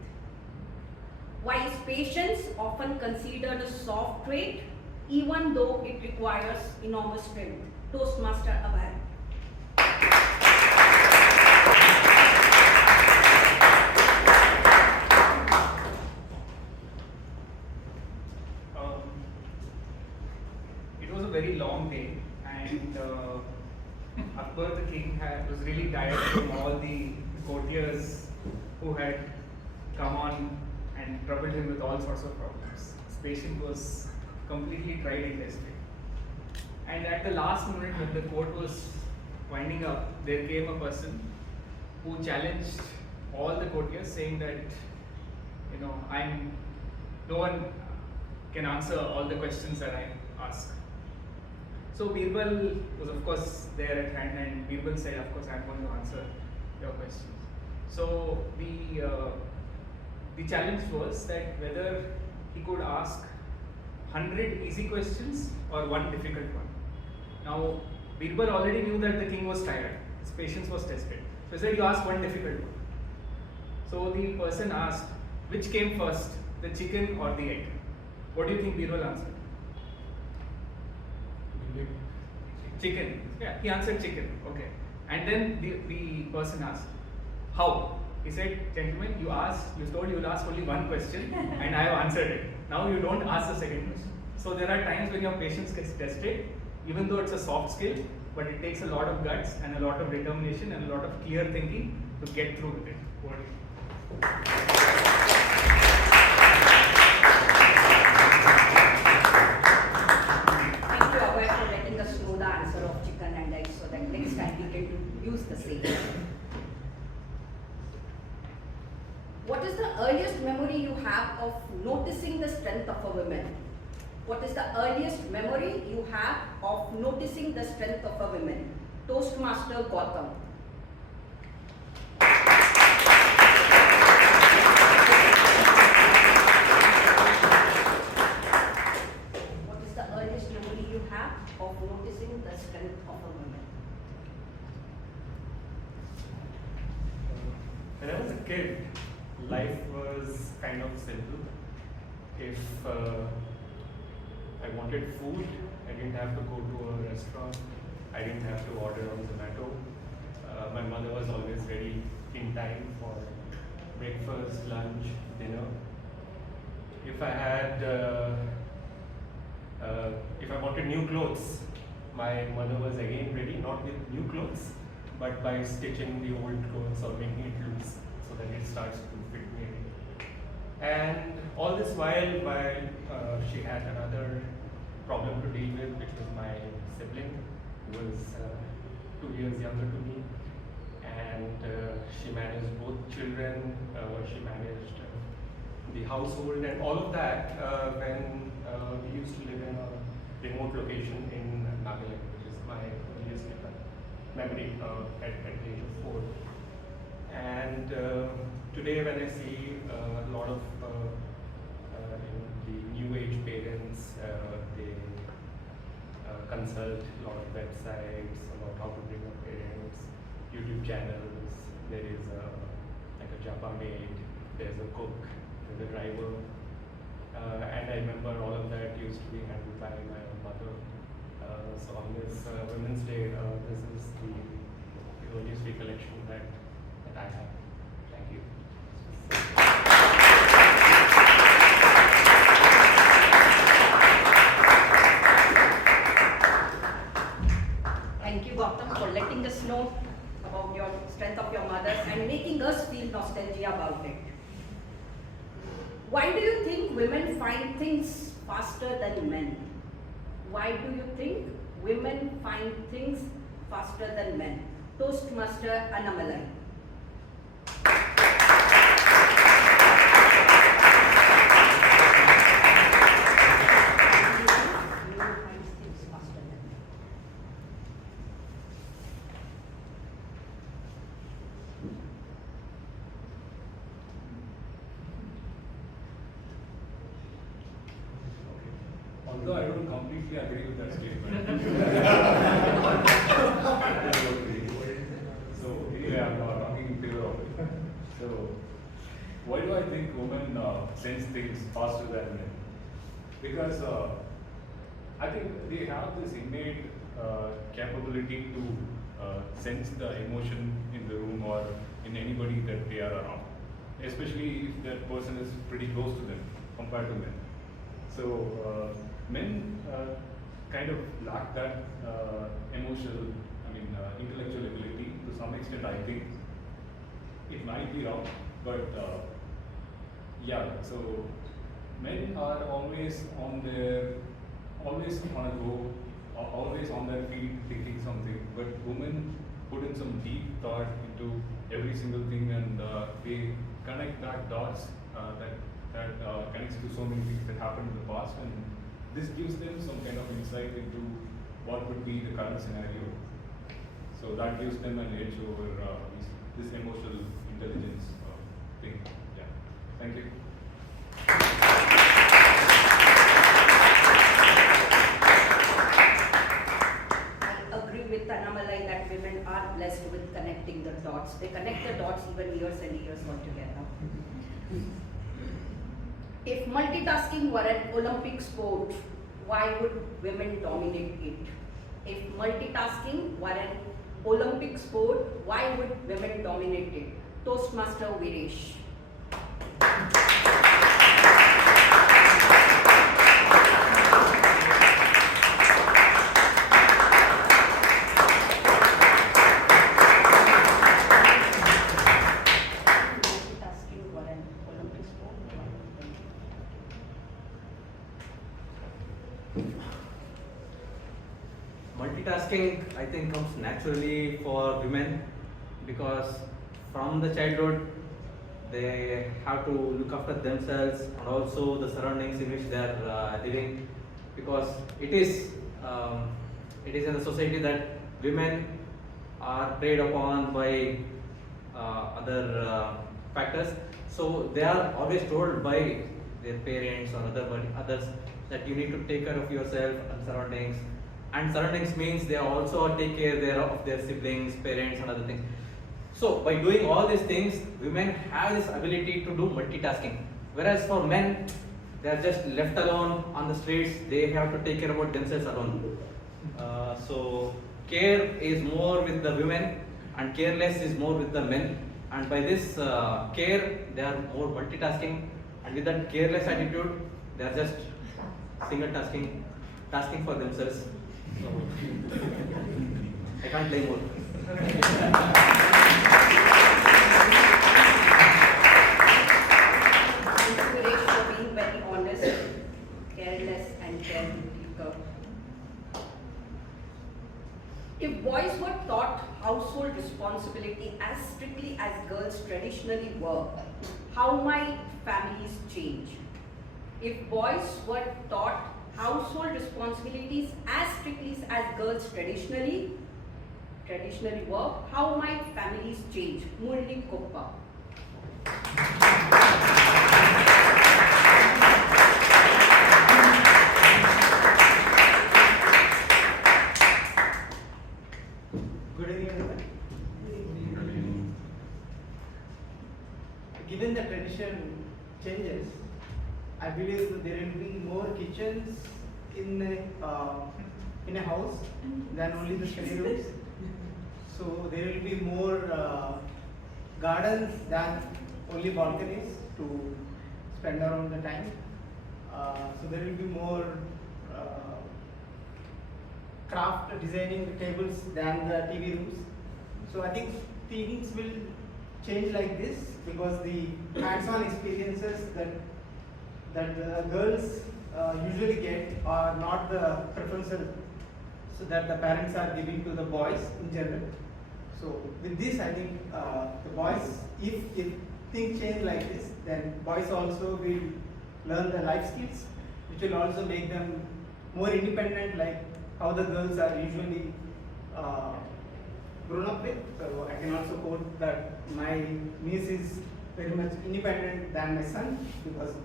Why is patience often considered a soft trait even though it requires enormous strength? Toastmaster Abhinava. It was a very long day, and Akbar the king was really tired from all the courtiers who had come on and troubled him with all sorts of problems. His patience was completely tried and tested. And at the last minute, when the court was winding up, there came a person who challenged all the courtiers, saying that, no one can answer all the questions that I ask. So Birbal was of course there at hand, and Birbal said, of course, I'm going to answer your questions. So the challenge was that whether he could ask 100 easy questions or one difficult one. Now, Birbal already knew that the king was tired. His patience was tested. So he said, you ask one difficult one. So the person asked, which came first, the chicken or the egg? What do you think Birbal answered? Chicken. Yeah, he answered chicken. Okay. And then the person asked, how? He said, gentlemen, you told you will ask only one question and I have answered it. Now you don't ask the second question. So there are times when your patience gets tested, even though it's a soft skill, but it takes a lot of guts and a lot of determination and a lot of clear thinking to get through with it. What do you think? Thank you, Abhay, for letting us know the answer of chicken and egg so that next time we can use the same. What is the earliest memory you have of noticing the strength of a woman? What is the earliest memory you have of noticing the strength of a woman? Toastmaster Gautam. What is the earliest memory you have of noticing the strength of a woman? When I was a kid, life was kind of simple. If I wanted food, I didn't have to go to a restaurant. I didn't have to order on Zomato. My mother was always ready in time for breakfast, lunch, dinner. If I had, if I wanted new clothes, my mother was again ready, not with new clothes, but by stitching the old clothes or making it loose so that it starts to fit me. And all this while she had another problem to deal with, which was my sibling, who was 2 years younger to me. And she managed both children, she managed the household and all of that when we used to live in a remote location in Nagaland, which is my earliest memory at the age of 4. And today when I see a lot of the new age parents, they consult a lot of websites about how to bring up parents, YouTube channels, there is like a Japa maid, there's a cook, there's a driver, and I remember all of that used to be handled by my mother. So on this Women's Day, this is the earliest recollection that I have. Thank you. Thank you, Gautam, for letting us know about your strength of your mothers and making us feel nostalgia about it. Why do you think women find things faster than men? Why do you think women find things faster than men? Toastmaster Annamalai. Although I don't completely agree with that statement. So anyway, I'm talking in favor of it. So why do I think women sense things faster than men? Because I think they have this innate capability to sense the emotion in the room or in anybody that they are around, especially if that person is pretty close to them compared to men. So men kind of lack that emotional, intellectual ability to some extent. I think it might be wrong, but yeah. So men are always on a go, always on their feet thinking something. But women put in some deep thought into every single thing, and they connect that dots that connects to so many things that happened in the past, and this gives them some kind of insight into what would be the current scenario. So that gives them an edge over this emotional intelligence thing. Yeah. Thank you. I agree with Annamalai that women are blessed with connecting the dots. They connect the dots even years and years altogether. If multitasking were an Olympic sport, why would women dominate it? If multitasking were an Olympic sport, why would women dominate it? Toastmaster Viresh. Multitasking, I think, comes naturally for women because from the childhood they have to look after themselves and also the surroundings in which they are living, because it is in a society that women are preyed upon by other factors. So they are always told by their parents or others that you need to take care of yourself and surroundings. And surroundings means they also take care of their siblings, parents and other things. So by doing all these things, women have this ability to do multitasking. Whereas for men, they are just left alone on the streets, they have to take care about themselves alone. So care is more with the women and careless is more with the men. And by this care, they are more multitasking, and with that careless attitude, they are just single tasking for themselves. So I can't play more. Thank you, Viresh, for being very honest, careless, and caretaker. If boys were taught household responsibility as strictly as girls traditionally were, how might families change? If boys were taught household responsibilities as strictly as girls traditionally were, how might families change? Murli Koppa. Good evening, everyone. Given the tradition changes, I believe that there will be more kitchens in a house than only the study rooms. So there will be more gardens than only balconies to spend around the time. So there will be more craft designing tables than the TV rooms. So I think things will change like this because the hands-on experiences that the girls usually get are not the preferences so that the parents are giving to the boys in general. So with this, I think the boys, if things change like this, then boys also will learn the life skills, which will also make them more independent, like how the girls are usually grown up with. So I can also quote that my niece is very much independent than my son because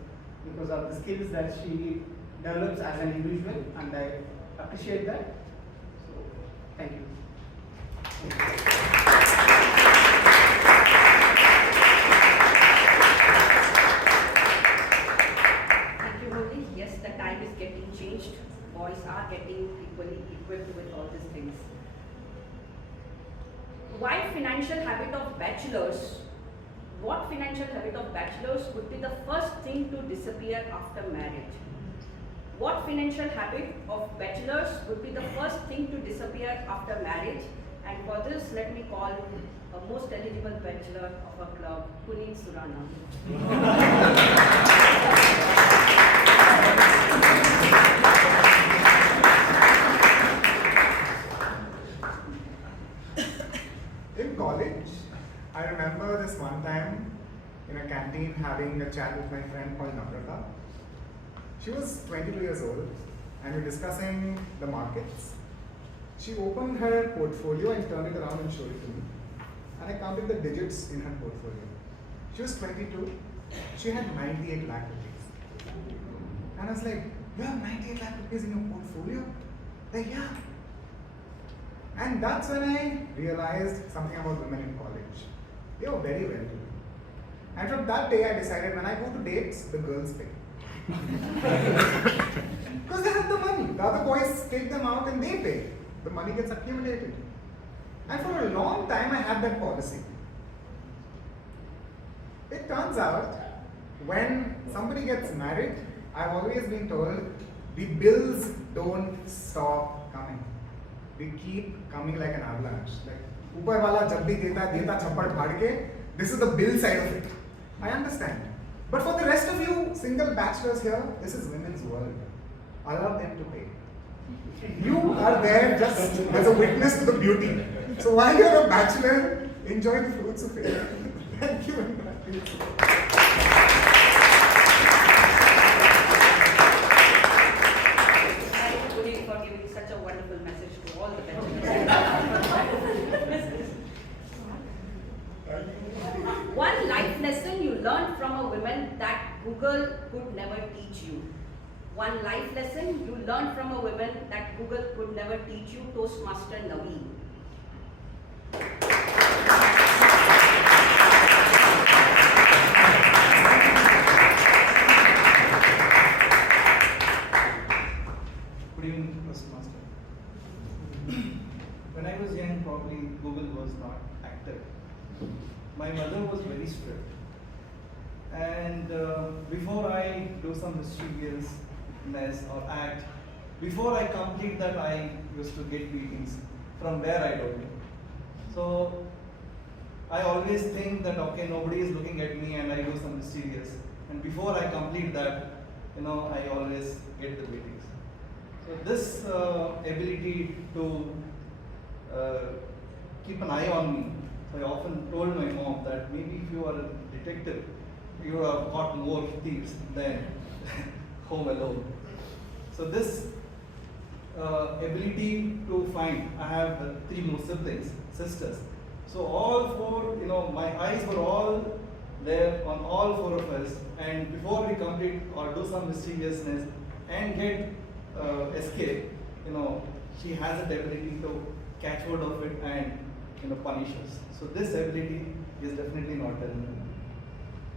of the skills that she develops as an individual, and I appreciate that. So thank you. Thank you, Murli. Yes, the time is getting changed. Boys are getting equally equipped with all these things. What financial habit of bachelors would be the first thing to disappear after marriage? What financial habit of bachelors would be the first thing to disappear after marriage? And for this, let me call a most eligible bachelor of our club, Puneet Surana. In college, I remember this one time in a canteen having a chat with my friend called Amrith. She was 22 years old and we were discussing the markets, She opened her portfolio and turned it around and showed it to me. And I counted the digits in her portfolio. She was 22. She had 98 lakh rupees. And I was like, you have 98 lakh rupees in your portfolio? Like, yeah. And that's when I realized something about women in college. They were very well to do. And from that day, I decided when I go to dates, the girls pay. Because they have the money. The other boys take them out and they pay. The money gets accumulated. And for a long time, I had that policy. It turns out, when somebody gets married, I've always been told, the bills don't stop coming. They keep coming like an avalanche. Like, upar wala jab bhi deta chapad bhad ke, this is the bill side of it. I understand. But for the rest of you single bachelors here, this is women's world. Allow them to pay. You are there just as a witness to the beauty. So while you're a bachelor, enjoy the fruits of it. Thank you very much. Thank you, Govind, for giving such a wonderful message to all the bachelors. One life lesson you learned from a woman that Google could never teach you. One life lesson you learned from a woman that Google could never teach you, Toastmaster Naveen. Good evening, Toastmaster. When I was young, probably Google was not active. My mother was very strict. And before I do some mischievousness or act, before I complete that, I used to get beatings. From where I don't know. So I always think that, okay, nobody is looking at me and I do some mischievous. And before I complete that, I always get the beatings. So this ability to keep an eye on me, so I often told my mom that maybe if you are a detective, you have caught more thieves than home alone. So this ability to find, I have 3 more siblings, sisters. So all 4, my eyes were all there on all 4 of us. And before we complete or do some mischievousness and get escape, she has that ability to catch hold of it and punish us. So this ability is definitely not there.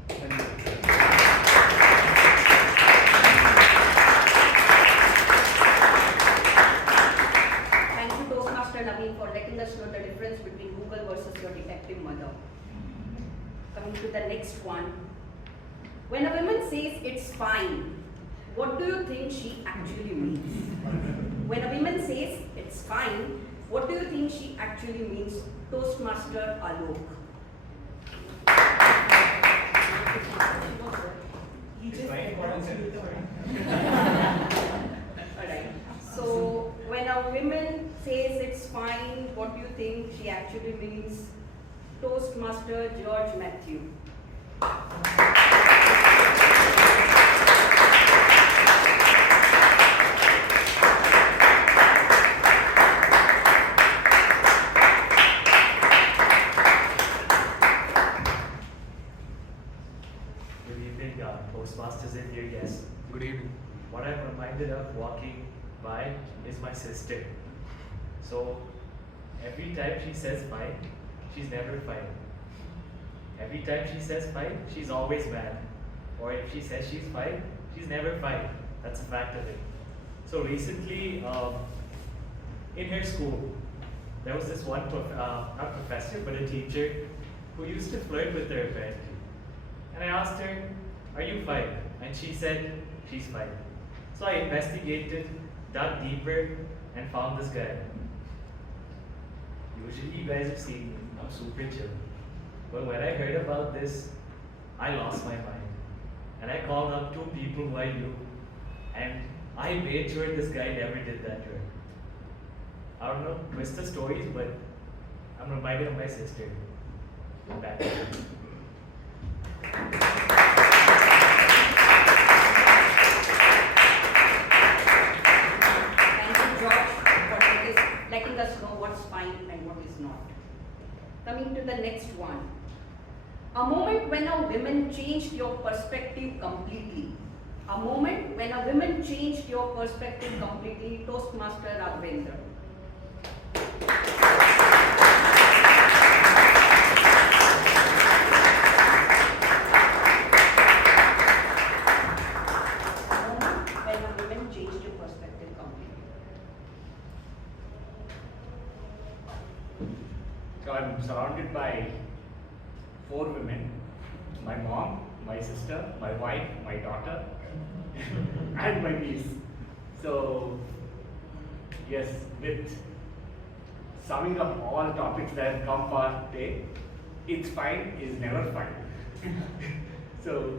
Thank you. Thank you, Toastmaster Naveen, for letting us know the difference between Google versus your detective mother. Coming to the next one. When a woman says it's fine, what do you think she actually means? When a woman says it's fine, what do you think she actually means? Toastmaster Alok. Alright. So when a woman says it's fine, what do you think she actually means? Toastmaster George Matthew. Toastmasters in here, yes. Good evening. What I'm reminded of walking by is my sister. So every time she says fine, she's never fine. Every time she says fine, she's always mad. Or if she says she's fine, she's never fine. That's a fact of it. So recently, in her school, there was this one, not professor, but a teacher who used to flirt with her apparently. And I asked her, are you fine? And she said, she's fine. So I investigated, dug deeper, and found this guy. Usually you guys have seen me, I'm super chill. But when I heard about this, I lost my mind. And I called up 2 people who I knew, and I made sure this guy never did that to her. I don't know, twist the stories, but I'm reminded of my sister. Back. Thank you, George, for letting us perspective completely. A moment when a woman changed your perspective completely, Toastmaster Ravindra. When a woman changed your perspective completely. So I'm surrounded by 4 women: my mom, my sister, my wife, my daughter, and my niece. So yes, with summing up all topics that have come past day, it's fine is never fine. So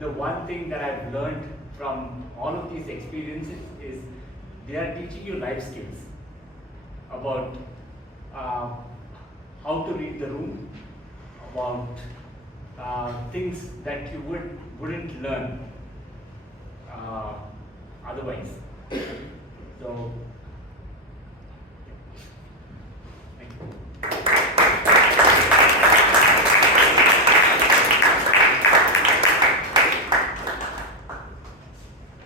the one thing that I've learned from all of these experiences is they are teaching you life skills about how to read the room, about things that you wouldn't learn otherwise. So, thank you.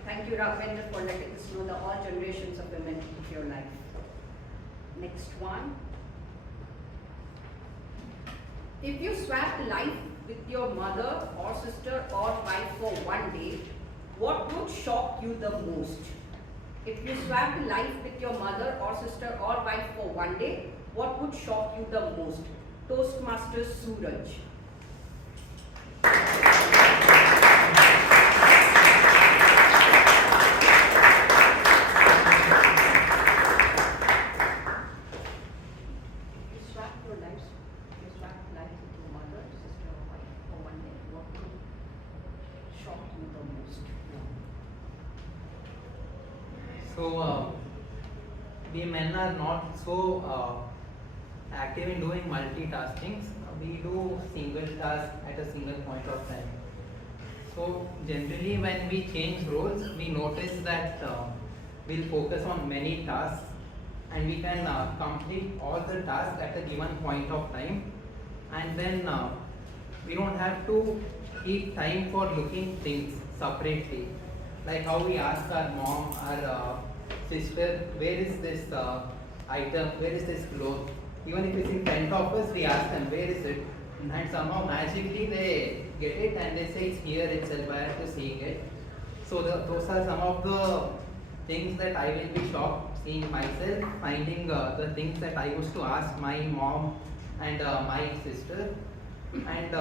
Thank you, Ravindra, for letting us know the all generations of women of your life. Next one. If you swap life with your mother or sister or wife for one day, what would shock you the most? If you swap life with your mother or sister or wife for one day, what would shock you the most? Toastmaster Suraj. So, we men are not so active in doing multitasking. We do single task at a single point of time. So, generally when we change roles, we notice that we'll focus on many tasks and we can complete all the tasks at a given point of time, and then we don't have to keep time for looking things separately. Like how we ask our mom, our sister, where is this item, where is this cloth? Even if it's in front of us, we ask them, where is it? And somehow magically they get it and they say it's here itself, I have to see it. So those are some of the things that I will be shocked seeing myself, finding the things that I used to ask my mom and my sister. And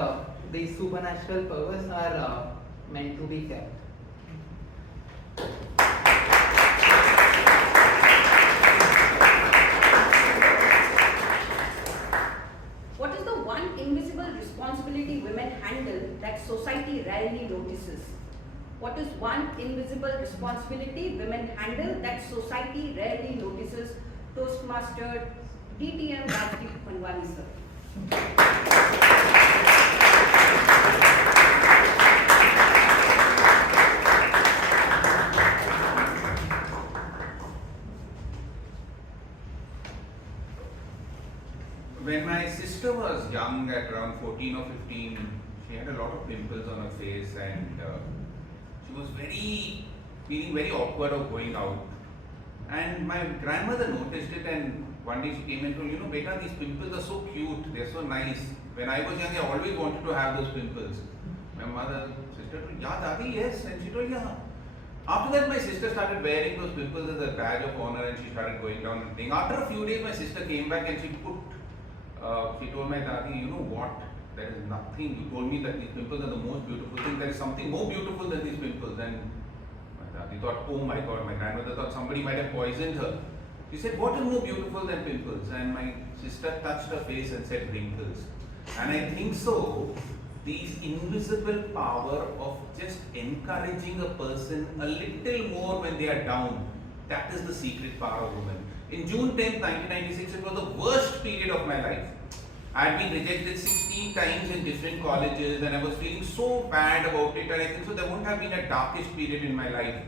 these supernatural powers are meant to be kept. What is the one invisible responsibility women handle that society rarely notices? What is one invisible responsibility women handle that society rarely notices? Toastmaster DTM Rajdeep Panwani sir. When my sister was young, at around 14 or 15, she had a lot of pimples on her face, and she was feeling very awkward of going out. And my grandmother noticed it, and one day she came and told, you know, Beta, these pimples are so cute, they're so nice. When I was young, I always wanted to have those pimples. My sister told, yeah, Dadi, yes. And she told, yeah. After that, my sister started wearing those pimples as a badge of honor, and she started going down and playing. After a few days, my sister came back and she told my Dadi, you know what, there is nothing, you told me that these pimples are the most beautiful thing, there is something more beautiful than these pimples. And my Dadi thought, oh my God, my grandmother thought somebody might have poisoned her. She said, what is more beautiful than pimples? And my sister touched her face and said, wrinkles. And I think so, these invisible power of just encouraging a person a little more when they are down, that is the secret power of women. In June 10th, 1996, it was the worst period of my life. I had been rejected 16 times in different colleges, and I was feeling so bad about it, and I think so there wouldn't have been a darkest period in my life.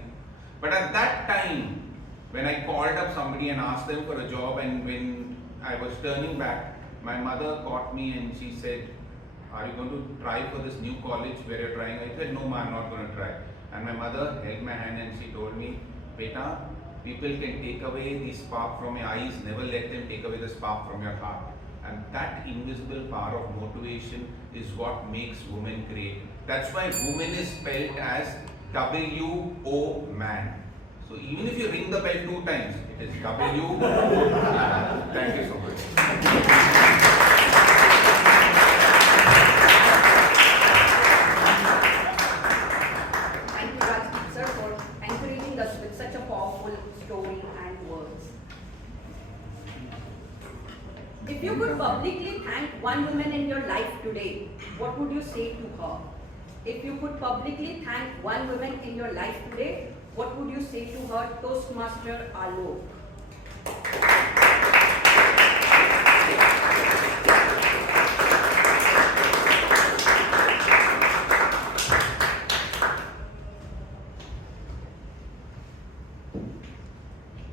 But at that time, when I called up somebody and asked them for a job, and when I was turning back, my mother caught me and she said, are you going to try for this new college where you're trying? I said, no, ma, I'm not going to try. And my mother held my hand and she told me, Beta, people can take away the spark from your eyes, never let them take away the spark from your heart. And that invisible power of motivation is what makes women great. That's why woman is spelled as W-O man. So even if you ring the bell 2 times, it is W-O. Thank you so much. Thank you, Rajdeep sir, for encouraging us with such a powerful story and words. If you could publicly thank one woman in your life today, what would you say to her? If you could publicly thank one woman in your life today, what would you say to her, Toastmaster Alok?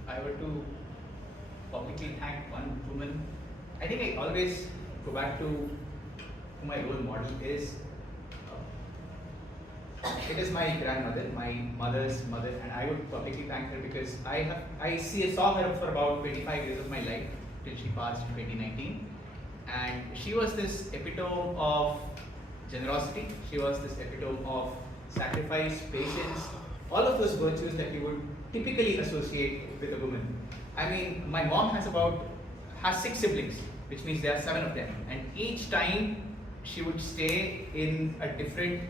I were to publicly thank one woman, I think I always go back to who my role model is. It is my grandmother, my mother's mother, and I would publicly thank her because I saw her for about 25 years of my life till she passed in 2019, and she was this epitome of generosity. She was this epitome of sacrifice, patience, all of those virtues that you would typically associate with a woman. I mean, my mom has 6 siblings, which means there are 7 of them, and each time she would stay in a different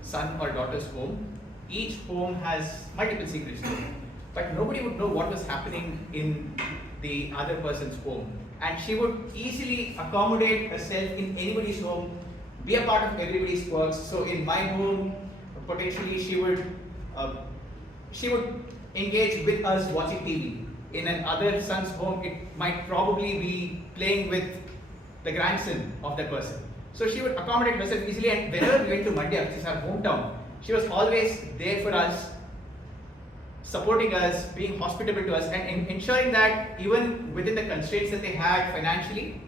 son or daughter's home. Each home has multiple secrets, but nobody would know what was happening in the other person's home. And she would easily accommodate herself in anybody's home, be a part of everybody's works. So in my home, potentially she would engage with us watching TV. In another son's home, it might probably be playing with the grandson of that person. So she would accommodate herself easily, and whenever we went to Mandya, which is our hometown, she was always there for us, supporting us, being hospitable to us, and ensuring that even within the constraints that they had financially,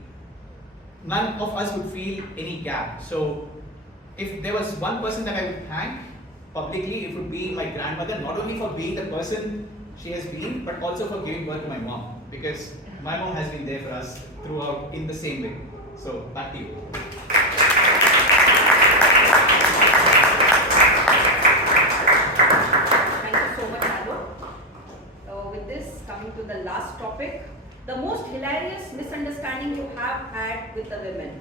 none of us would feel any gap. So if there was one person that I would thank publicly, it would be my grandmother, not only for being the person she has been, but also for giving birth to my mom, because my mom has been there for us throughout in the same way. So back to you. Thank you so much, Alok. With this, coming to the last topic, the most hilarious misunderstanding you have had with the women.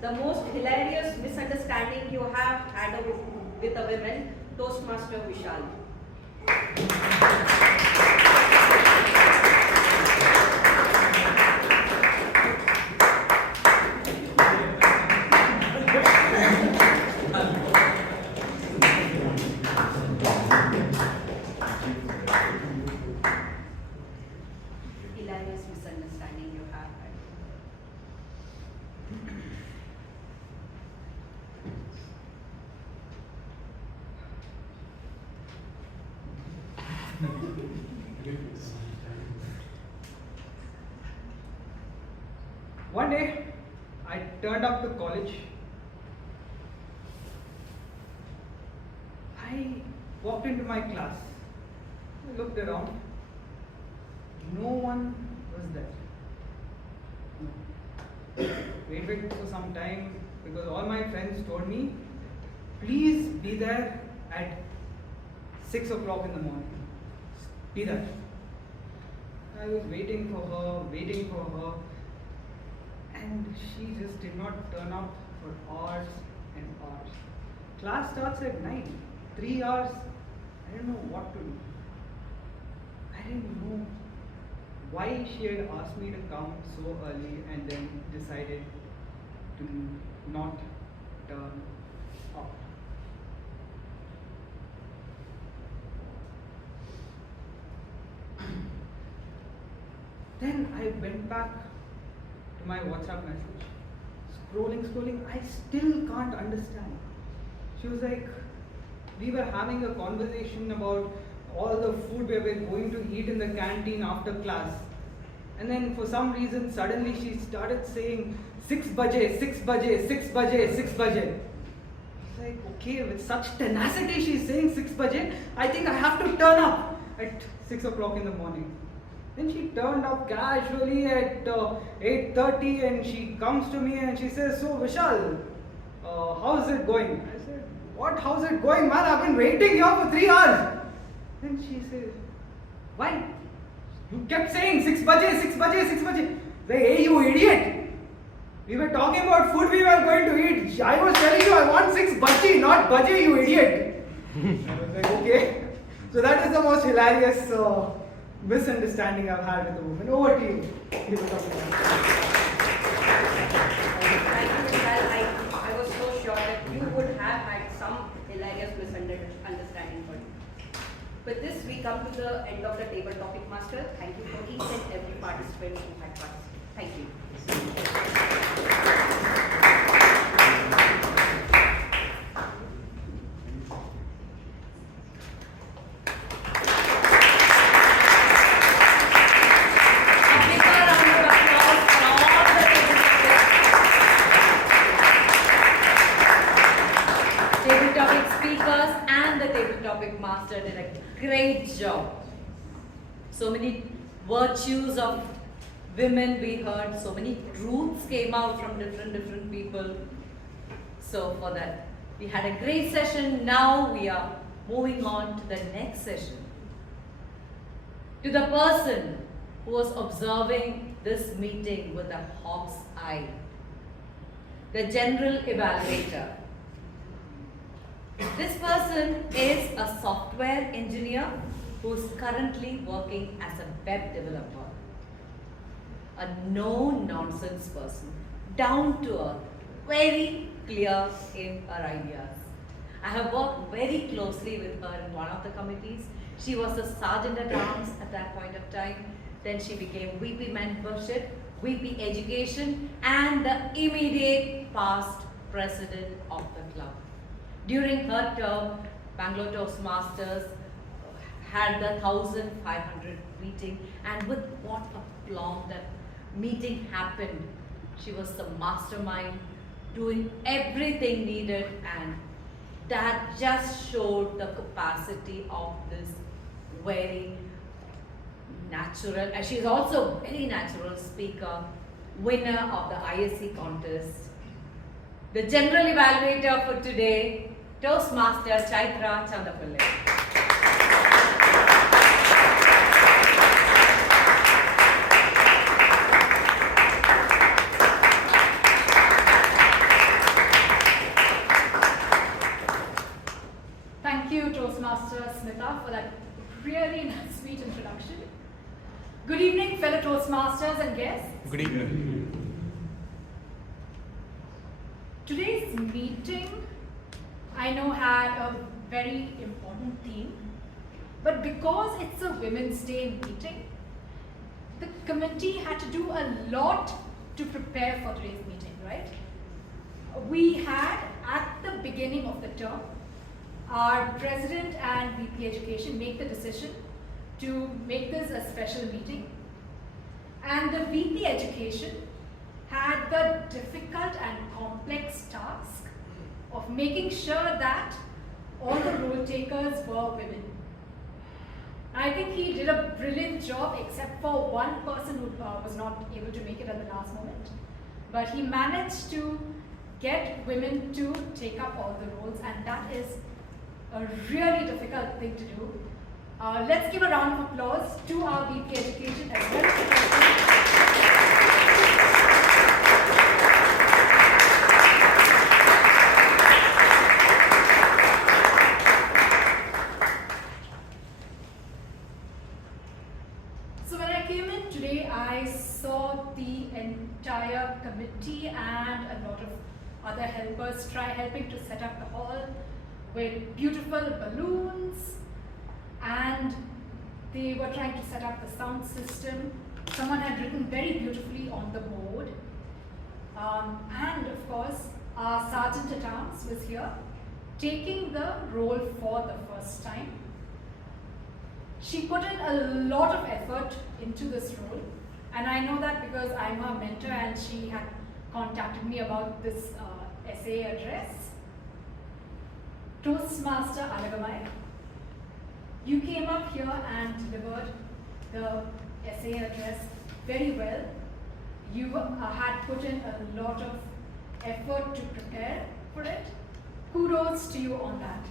The most hilarious misunderstanding you have had with the women, Toastmaster Vishal. Hilarious misunderstanding you have had. One day, I turned up to college. I walked into my class. I looked around. No one was there. Waited for some time because all my friends told me, please be there at 6 o'clock in the morning. Be there. I was waiting for her, and she just did not turn up for hours and hours. Class starts at 9, 3 hours. I didn't know what to do. I didn't know why she had asked me to come so early and then decided to not turn up. Then I went back to my WhatsApp message. Scrolling, I still can't understand. She was like, we were having a conversation about all the food we were going to eat in the canteen after class. And then for some reason, suddenly she started saying 6 baje, 6 baje, 6 baje, 6 baje. It's like, okay, with such tenacity she's saying 6 baje, I think I have to turn up at 6 o'clock in the morning. Then she turned up casually at 8:30 and she comes to me and she says, so Vishal, how's it going? I said, what, how's it going, man? I've been waiting here for 3 hours. Then she says, why? You kept saying 6 baje, 6 baje, 6 baje. Like, hey, you idiot. We were talking about food we were going to eat. I was telling you I want 6 baji, not baje, you idiot. I was like, okay. So that is the most hilarious misunderstanding I've had with the woman. Over to you. Thank you, Vishal. I was so sure that you would have had some hilarious misunderstanding for you. With this, we come to the end of the table topic master. Thank you for each and every participant who had participated. Thank you. Table topic speakers and the table topic master did a great job. So many virtues of women we heard, so many truths came out from different people. So for that, we had a great session. Now we are moving on to the next session. To the person who was observing this meeting with a hawk's eye, the general evaluator. This person is a software engineer who is currently working as a web developer. A no-nonsense person, down to earth, very clear in her ideas. I have worked very closely with her in one of the committees. She was a sergeant at arms at that point of time. Then she became VP Mentorship, VP Education, and the immediate past president of the club. During her term, Bangalore Toastmasters had the 1,500 meeting, and with what aplomb that meeting happened. She was the mastermind, doing everything needed, and that just showed the capacity of this very natural, and she's also very natural speaker, winner of the IST contest. The general evaluator for today, Toastmaster Chaitra Chandapillai. Thank you, Toastmaster Smitha, for that really sweet introduction. Good evening, fellow Toastmasters and guests. Good evening. Today's meeting, I know, had a very important theme, but because it's a Women's Day meeting, the committee had to do a lot to prepare for today's meeting, right? We had, at the beginning of the term, our President and VP Education make the decision to make this a special meeting. And the VP Education had the difficult and complex task of making sure that all the role takers were women. I think he did a brilliant job, except for one person who was not able to make it at the last moment. But he managed to get women to take up all the roles, and that is a really difficult thing to do. Let's give a round of applause to our VP Education as well as entire committee and a lot of other helpers helping to set up the hall with beautiful balloons, and they were trying to set up the sound system. Someone had written very beautifully on the board, and of course our Sergeant at Arms was here taking the role for the first time. She put in a lot of effort into this role, And I know that because I'm her mentor and she had contacted me about this essay address. Toastmaster Alagammai, you came up here and delivered the essay address very well. You had put in a lot of effort to prepare for it. Kudos to you on that.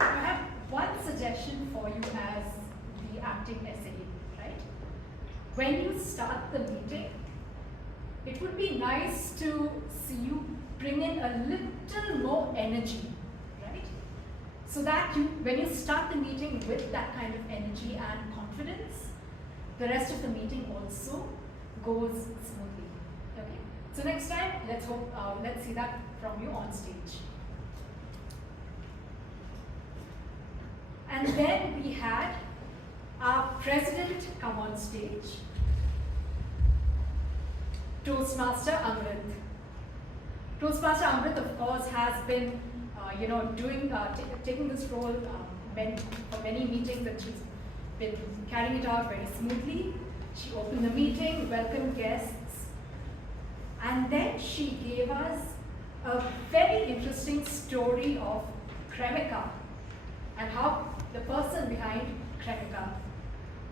I have one suggestion for you as the acting essay, right? When you start the meeting, it would be nice to see you bring in a little more energy, right? So that when you start the meeting with that kind of energy and confidence, the rest of the meeting also goes smoothly. Okay. So next time, let's see that from you on stage. And then we had our president come on stage, Toastmaster Amrith. Toastmaster Amrith, of course, has been, taking this role for many meetings, and she's been carrying it out very smoothly. She opened the meeting, welcomed guests, and then she gave us a very interesting story of Cremica and how the person behind Cremica.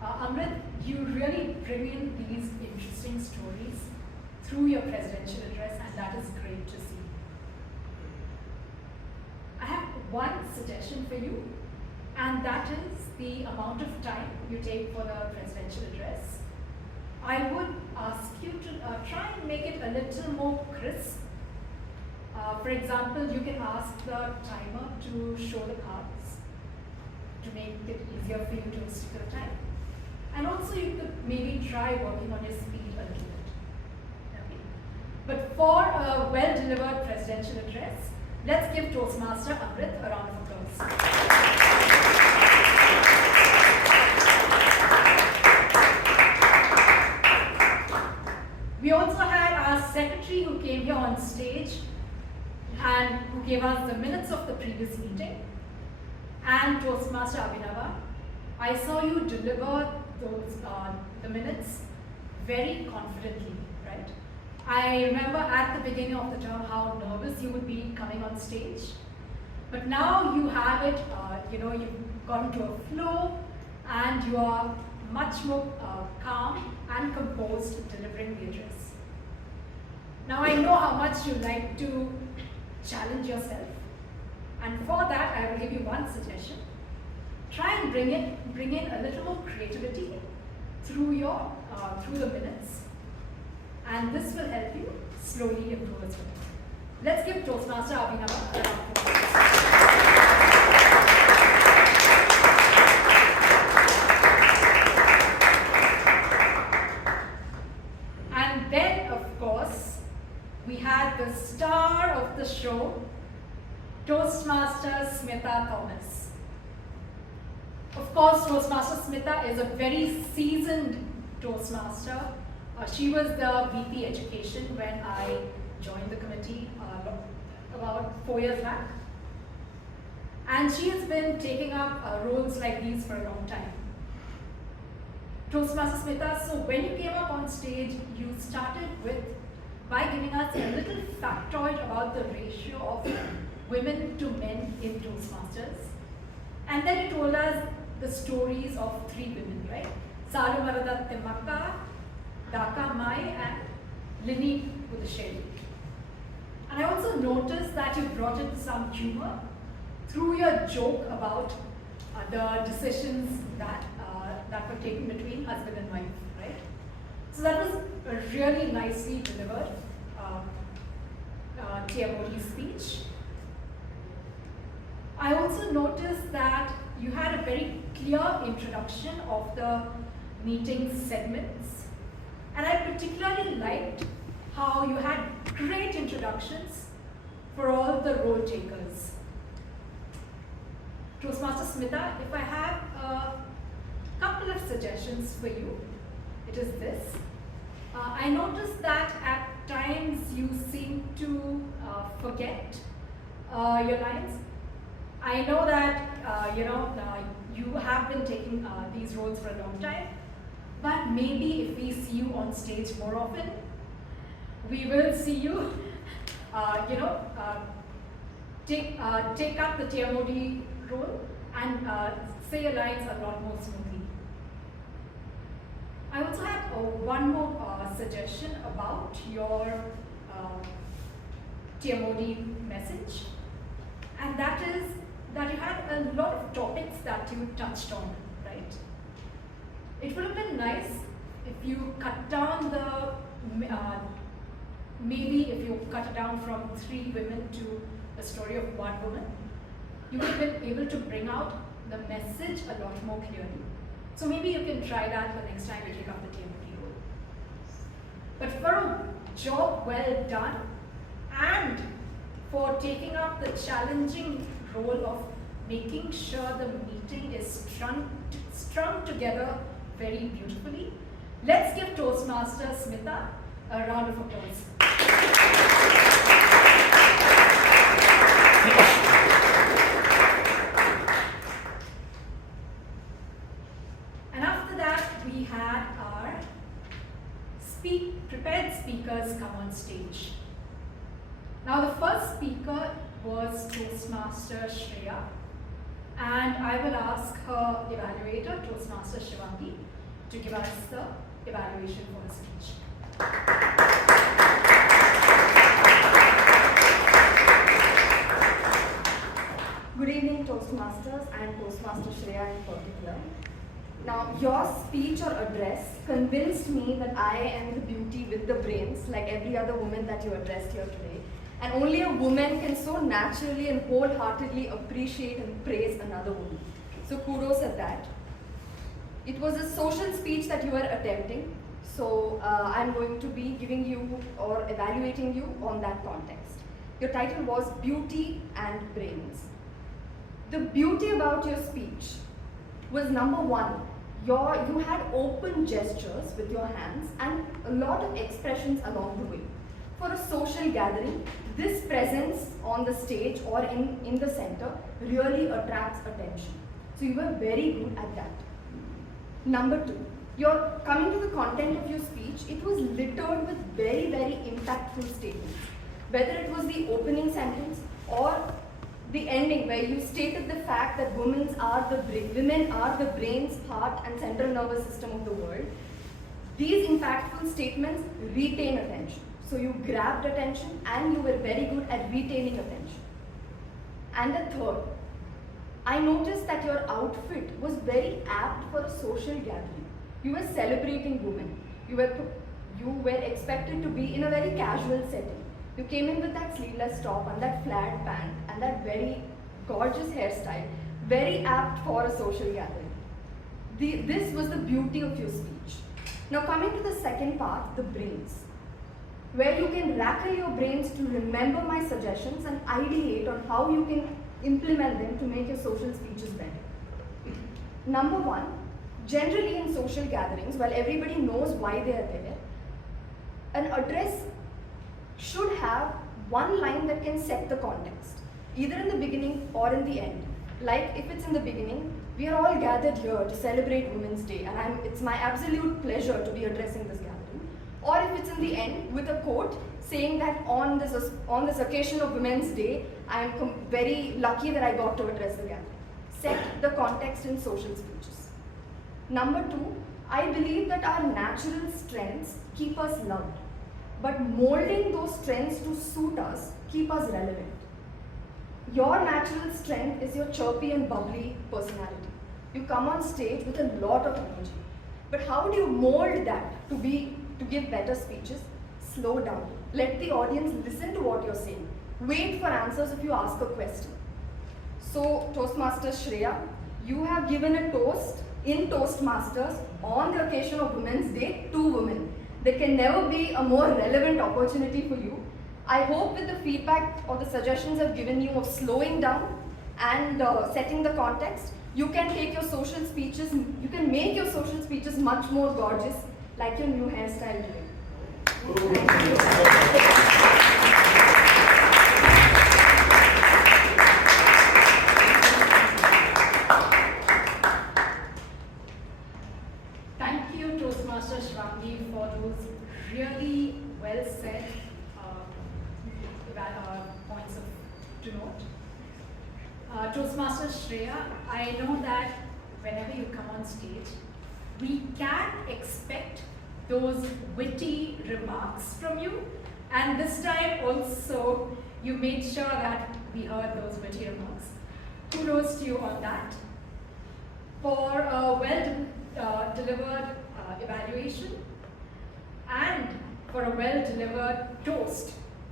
Amrith, you really bring in these interesting stories through your presidential address, and that is great to see. I have one suggestion for you, and that is the amount of time you take for the presidential address. I would ask you to try and make it a little more crisp. For example, you can ask the timer to show the cards to make it easier for you to stick to the time. And also you could maybe try working on your speed a little bit. Okay. But for a well-delivered presidential address, let's give Toastmaster Amrith a round of applause. We also had our secretary who came here on stage and who gave us the minutes of the previous meeting. And Toastmaster Abhinava, I saw you deliver the minutes very confidently, right? I remember at the beginning of the term how nervous you would be coming on stage. But now you have it, you've gotten to a flow and you are much more calm and composed delivering the address. Now I know how much you like to challenge yourself, and for that I will give you one suggestion. Try and bring in a little more creativity through the minutes, and this will help you slowly improve as well. Let's give Toastmaster Abhinava a round of applause. And then, of course, we had the star of the show, Toastmaster Smitha Thomas. Of course, Toastmaster Smitha is a very seasoned Toastmaster. She was the VP Education when I joined the committee about 4 years back. And she has been taking up roles like these for a long time. Toastmaster Smitha, so when you came up on stage, you started by giving us a little factoid about the ratio of women to men in Toastmasters. And then you told us the stories of 3 women, right? Salu Marada Timaka, Alagammai, and Lini Udasheli. And I also noticed that you brought in some humor through your joke about the decisions that were taken between husband and wife, right? So that was a really nicely delivered TMOD speech. I also noticed that you had a very clear introduction of the meeting segments, and I particularly liked how you had great introductions for all the role takers. Toastmaster Smitha, if I have a couple of suggestions for you, it is this. I noticed that at times you seem to forget your lines. I know that you have been taking these roles for a long time, but maybe if we see you on stage more often, we will see you, take up the TMOD role and say your lines a lot more smoothly. I also have one more suggestion about your TMOD message, and that is that you had a lot of topics that you touched on, right? It would have been nice if you cut down the, maybe if you cut it down from 3 women to a story of 1 woman, you would have been able to bring out the message a lot more clearly. So maybe you can try that the next time you take up the TMOD role. But for a job well done and for taking up the challenging role of making sure the meeting is strung together very beautifully, let's give Toastmaster Smitha a round of applause. And after that, we had our prepared speakers come on stage. Now the first speaker was Toastmaster Shreya, and I will ask her evaluator, Toastmaster Shivangi, to give us the evaluation for her speech. Good evening, Toastmasters and Toastmaster Shreya in particular. Now, your speech or address convinced me that I am the beauty with the brains, like every other woman that you addressed here today. And only a woman can so naturally and wholeheartedly appreciate and praise another woman. So kudos at that. It was a social speech that you were attempting. So I'm going to be giving you or evaluating you on that context. Your title was Beauty and Brains. The beauty about your speech was number 1, you had open gestures with your hands and a lot of expressions along the way. For a social gathering, this presence on the stage or in the center really attracts attention. So you were very good at that. Number 2, you're coming to the content of your speech, it was littered with very, very impactful statements. Whether it was the opening sentence or the ending where you stated the fact that women are the brains, heart and central nervous system of the world, these impactful statements retain attention. So you grabbed attention and you were very good at retaining attention. And the third, I noticed that your outfit was very apt for a social gathering. You were celebrating women. You were expected to be in a very casual setting. You came in with that sleeveless top and that flat pant and that very gorgeous hairstyle, very apt for a social gathering. This was the beauty of your speech. Now coming to the second part, the brains, where you can rackle your brains to remember my suggestions and ideate on how you can implement them to make your social speeches better. Number 1, generally in social gatherings, while everybody knows why they are there, an address should have one line that can set the context, either in the beginning or in the end. Like if it's in the beginning, we are all gathered here to celebrate Women's Day and it's my absolute pleasure to be addressing this gathering. Or if it's in the end with a quote saying that on this occasion of Women's Day, I am very lucky that I got to address the gathering. Set the context in social speeches. Number 2, I believe that our natural strengths keep us loved, but molding those strengths to suit us keep us relevant. Your natural strength is your chirpy and bubbly personality. You come on stage with a lot of energy, but how do you mold that to give better speeches? Slow down. Let the audience listen to what you're saying. Wait for answers if you ask a question. So, Toastmaster Shreya, you have given a toast in Toastmasters on the occasion of Women's Day to women. There can never be a more relevant opportunity for you. I hope with the feedback or the suggestions I've given you of slowing down and setting the context, you can take your social speeches, you can make your social speeches much more gorgeous, like your new hairstyle today. Thank you. Toastmaster Shreya, I know that whenever you come on stage, we can expect those witty remarks from you. And this time also, you made sure that we heard those witty remarks. Kudos to you on that. For a well-delivered evaluation and for a well-delivered toast,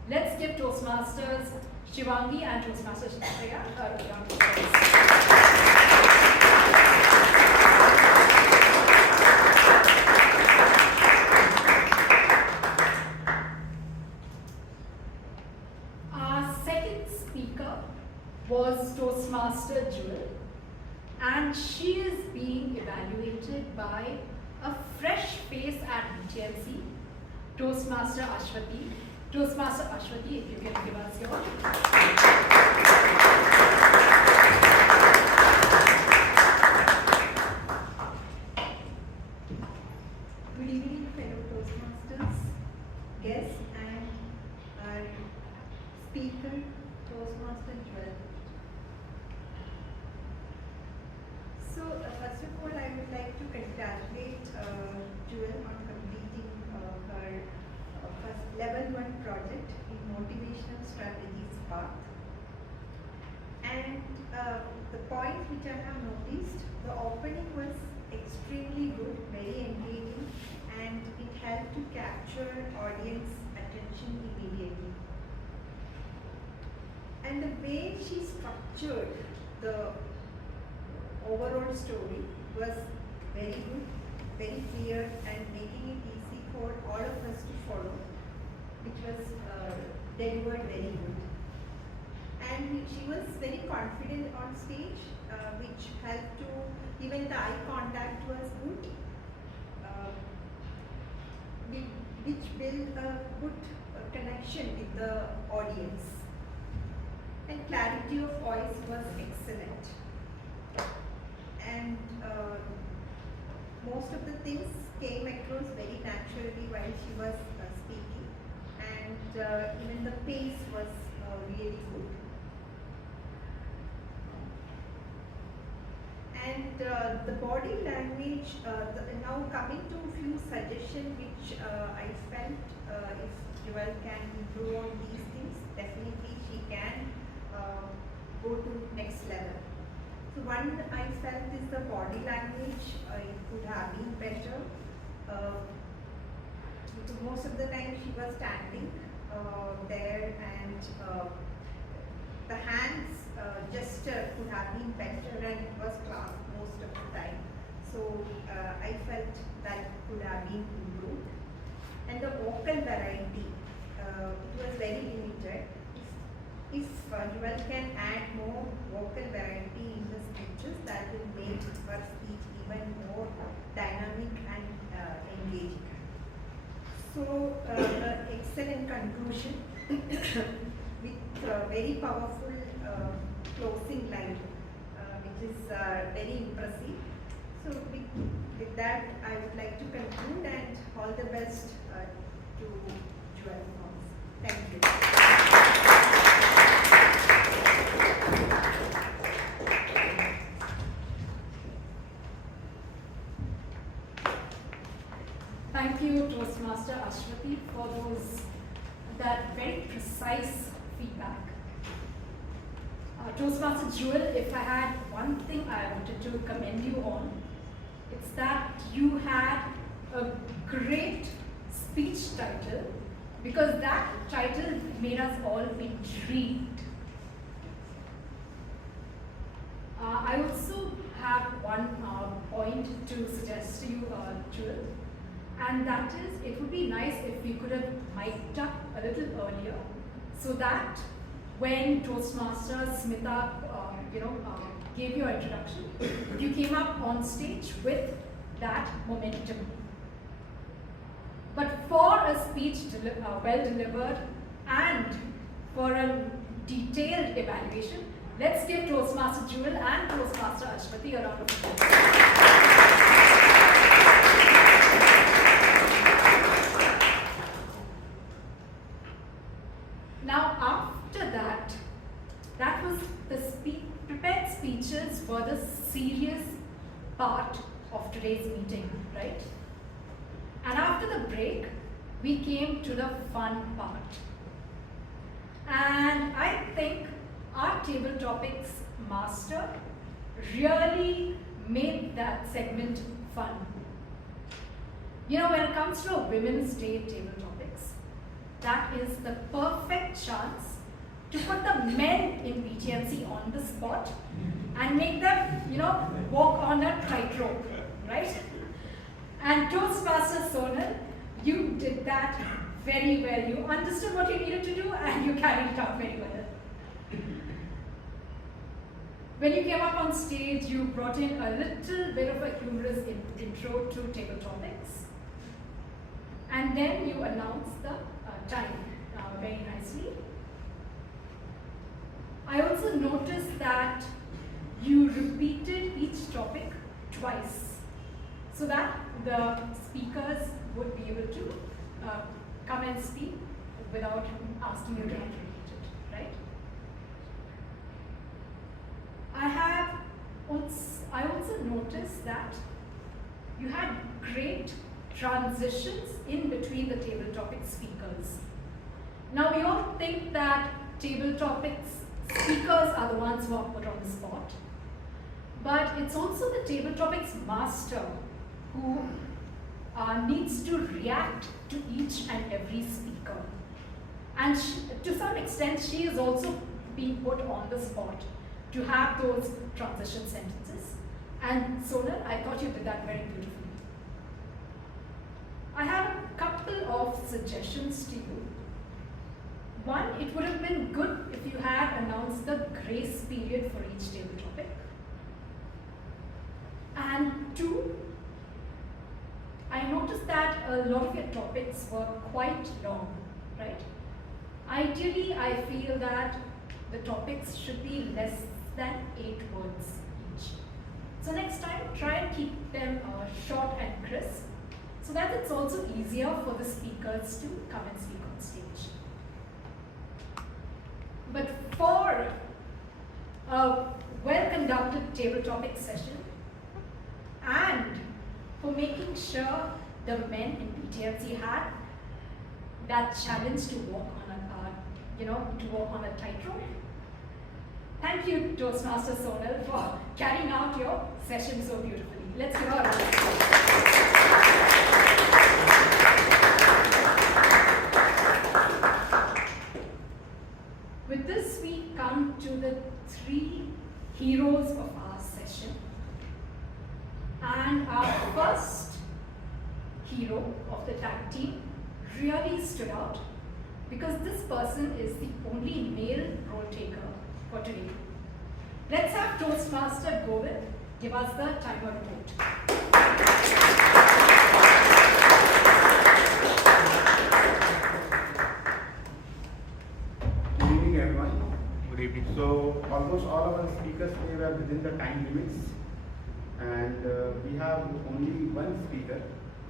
let's give Toastmasters Shivangi and Toastmasters Chaitra a round of applause. Our second speaker was Toastmaster Jewel, and she is being evaluated by a fresh face at BTMC, Toastmaster Aswathy. Toastmaster Aswathy, if you can give us your. Good evening, fellow Toastmasters, guests, and our speaker, Toastmaster Jewel. So, first of all, I would like to congratulate Jewel on completing her first level 1 project in motivational strategies path. And the point which I have noticed, the opening was extremely good, very engaging, and it helped to capture audience attention immediately. And the way she structured the overall story was very good, very clear, and making it easy for all of us to follow, which was delivered very good. And she was very confident on stage, which helped to, even the eye contact was good, which built a good connection with the audience. And clarity of voice was excellent. And most of the things came across very naturally while she was speaking, and even the pace was really good. And the body language, now coming to a few suggestions which I felt if Jewel can improve on these things, definitely she can go to next level. So one I felt is the body language, it could have been better. Because most of the time she was standing there, and the hands gesture could have been better, and it was clasped most of the time. So I felt that could have been improved. And the vocal variety, it was very limited. If Jewel can add more vocal variety in the speeches, that will make her speech even more dynamic and engaging. So, excellent conclusion with very powerful closing line, which is very impressive. So, with that, I would like to conclude, and all the best to Jewel. Thank you. Thank you, Toastmaster Aswathy, for that very precise feedback. Toastmaster Jewel, if I had one thing I wanted to commend you on, it's that you had a great speech title, because that title made us all intrigued. I also have one point to suggest to you, Jewel, and that is, it would be nice if we could have mic'd up a little earlier, so that when Toastmaster Smitha, gave your introduction, you came up on stage with that momentum. But for a speech well delivered and for a detailed evaluation, let's give Toastmaster Jewel and Toastmaster Aswathy a round of applause. Now, after that was the speech. Prepare serious part of today's meeting, right? And after the break, we came to the fun part. And I think our table topics master really made that segment fun. You know, when it comes to a Women's Day table topics, that is the perfect chance to put the men in PTMC on the spot and make them, you know, walk on a tightrope, right? And Toastmaster Sonal, you did that very well. You understood what you needed to do and you carried it out very well. When you came up on stage, you brought in a little bit of a humorous intro to table topics. And then you announced the time very nicely. I also noticed that you repeated each topic twice so that the speakers would be able to come and speak without asking you to repeat it, right? I also noticed that you had great transitions in between the table topic speakers. Now we all think that table topics speakers are the ones who are put on the spot, but it's also the table topics master who needs to react to each and every speaker. And to some extent, she is also being put on the spot to have those transition sentences. And Sonal, I thought you did that very beautifully. I have a couple of suggestions to you. One, it would have been good if you had announced the grace period for each table topic. And two, I noticed that a lot of your topics were quite long, right? Ideally, I feel that the topics should be less than 8 words each. So next time, try and keep them short and crisp, so that it's also easier for the speakers to come and speak on stage. But for a well-conducted table topic session, and for making sure the men in PTMC had that challenge to walk on a tightrope. Thank you, Toastmaster Sonal, for carrying out your session so beautifully. Let's give her a round of applause. With this, we come to the 3 heroes of our session. And our first hero of the tag team really stood out because this person is the only male role taker for today. Let's have Toastmaster Govind give us the timer report. Good evening, everyone. Good evening. So, almost all of our speakers today were within the time limits, and we have only one speaker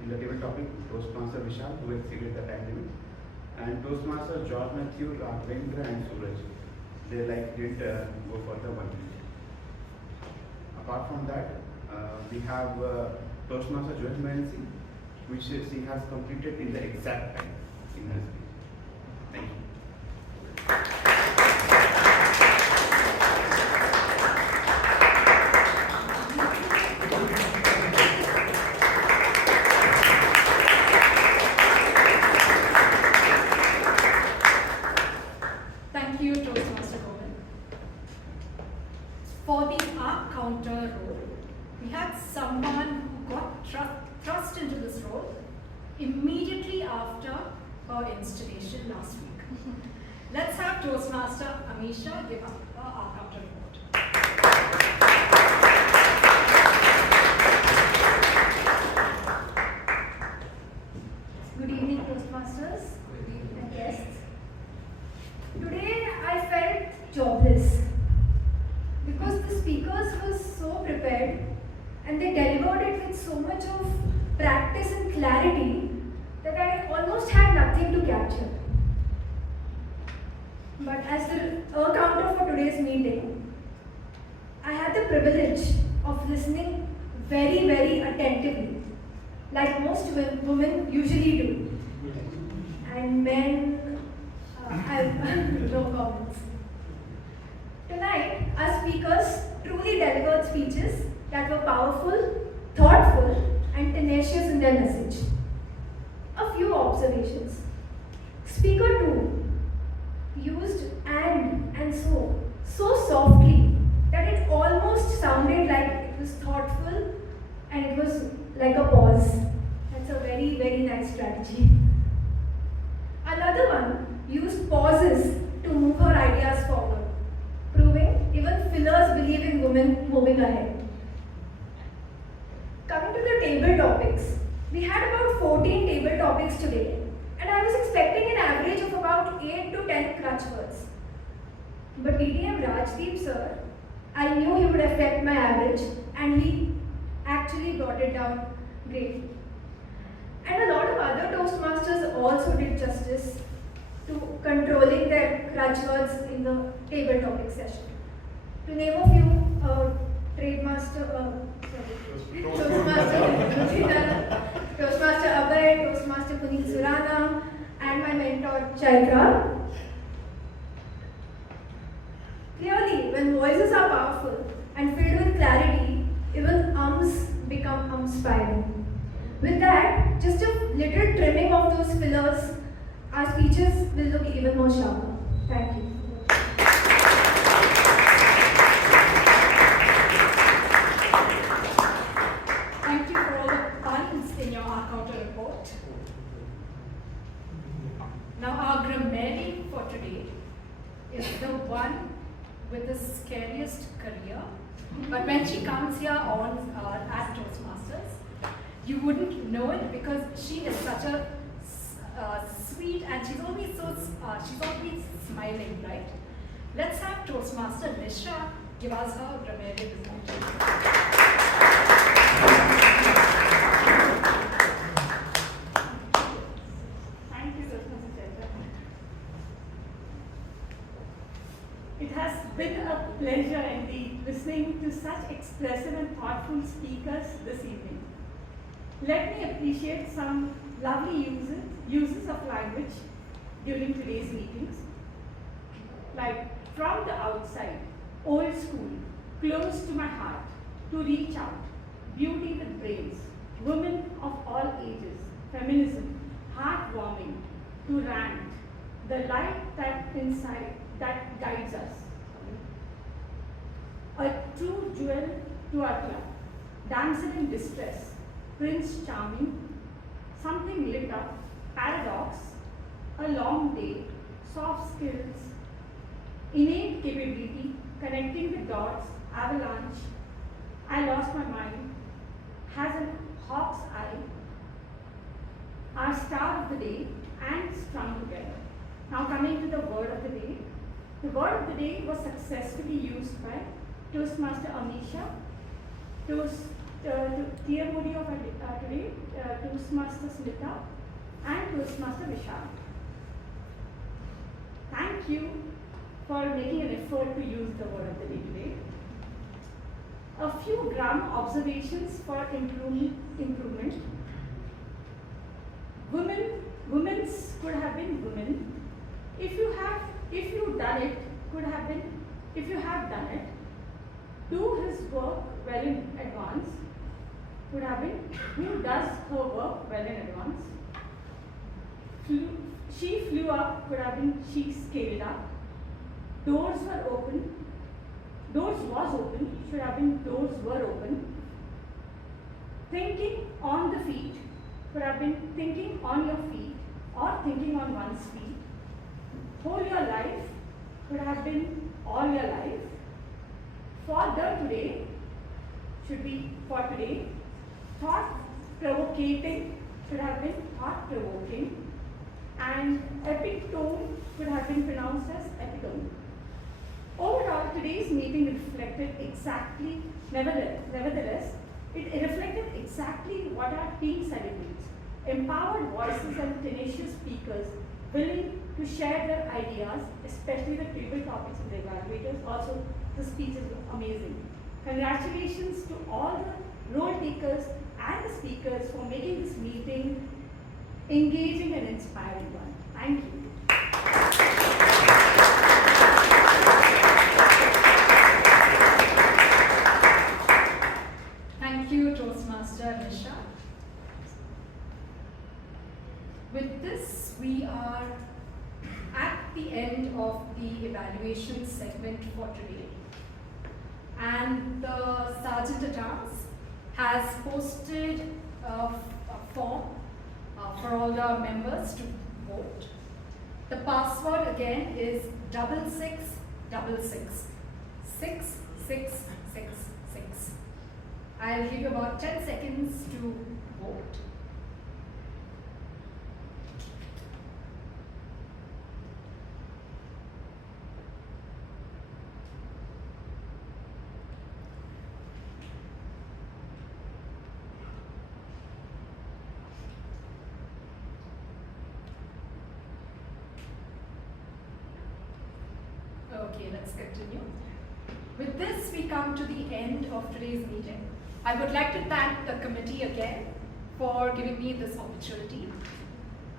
in the table topic, Toastmaster Vishal, who exceeded the time limit, and Toastmaster George Matthew, Raghavendra, and Suraj. They didn't go for the 1 minute. Apart from that, we have Toastmaster Moncy, which she has completed in the exact time in her speech. Thank you. Thank you, Toastmaster Govind. For the arc counter role, we had someone who got thrust into this role immediately after her installation last week. Let's have Toastmaster Amisha give up the arc counter report. Good evening, Toastmasters. Good evening, guests. Today I felt jobless because the speakers were so prepared and they delivered it with so much of practice and clarity that I almost had nothing to capture. But as the counter for today's meeting, I had the privilege of listening very, very attentively, like most women usually do. And men, I have no comments. Tonight, our speakers truly delivered speeches that were powerful, thoughtful, and tenacious in their message. A few observations. Speaker 2 used and so softly that it almost sounded like it was thoughtful and it was like a pause. That's a very, very nice strategy. Another one used pauses to move her ideas forward, proving even fillers believe in women moving ahead. Coming to the table topics, we had about 14 table topics today, and I was expecting an average of about 8 to 10 crutch words. But DTM Rajdeep sir, I knew he would affect my average, and he actually brought it down greatly. And a lot of other Toastmasters also did justice to controlling their crutch words in the table topic session. To name a few, Toastmaster Abhay, Toastmaster Puneet Surana, and my mentor Chaitra. Clearly, when voices are powerful and filled with clarity, even ums become umspiring. With that, just a little trimming of those fillers, our speeches will look even more sharper. Thank you. Thank you for all the puns in your counter report. Now our grammarian for today is the one with the scariest career. But when she comes here on at Toastmasters, you wouldn't know it because she is such a sweet and she's always smiling, right? Let's have Toastmaster Nisha give us her grammarian result. Thank you, Toastmaster Chaitra. It has been a pleasure indeed listening to such expressive and thoughtful speakers this evening. Let me appreciate some lovely uses of language during today's meetings. Like from the outside, old school, close to my heart, to reach out, beauty with brains, women of all ages, feminism, heartwarming, to rant, the light that inside that guides us. A true jewel to our club, damsel in distress, prince charming, something lit up, paradox, a long day, soft skills, innate capability, connecting the dots, avalanche, I lost my mind, has a hawk's eye, our star of the day, and strung together. Now coming to the word of the day. The word of the day was successfully used by Toastmaster Amisha, TMOD of today, Toastmaster Smitha, and Toastmaster Vishal. Thank you for making an effort to use the word of the day today. A few grammar observations for improvement. Women's could have been women. If you have done it, could have been if you have done it. Do his work well in advance. Could have been who does her work well in advance. She flew up, could have been she scaled up. Doors were open. Doors was open, should have been doors were open. Thinking on the feet, could have been thinking on your feet or thinking on one's feet. Whole your life, could have been all your life. For the today, should be for today. Thought provocating, should have been thought provoking. And epic tone could have been pronounced as epitome. Overall, today's meeting reflected exactly, nevertheless, it reflected exactly what our team celebrates. Empowered voices and tenacious speakers willing to share their ideas, especially the table topics of the evaluators. Also, the speech is amazing. Congratulations to all the role takers and the speakers for making this meeting engaging and inspiring one. Thank you. Thank you, Toastmaster Nisha. With this, we are at the end of the evaluation segment for today. And the Sergeant at Arms has posted a form for all the members to vote. The password again is 6666 6666. I'll give you about 10 seconds to vote. Okay, let's continue. With this, we come to the end of today's meeting. I would like to thank the committee again for giving me this opportunity.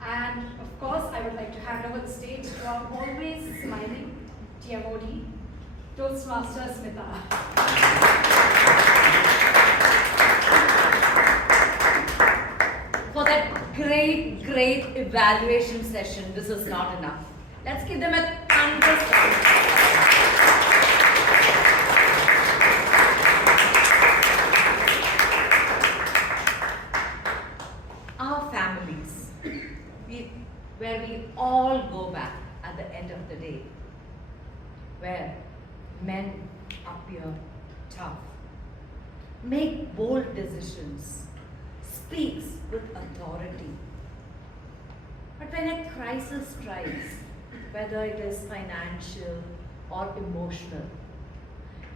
And of course, I would like to hand over the stage to our always smiling TMOD, Toastmaster Smitha. For that great evaluation session, this is not enough. Let's give them a thunder. Our families, where we all go back at the end of the day, where men appear tough, make bold decisions, speaks with authority. But when a crisis strikes, whether it is financial or emotional,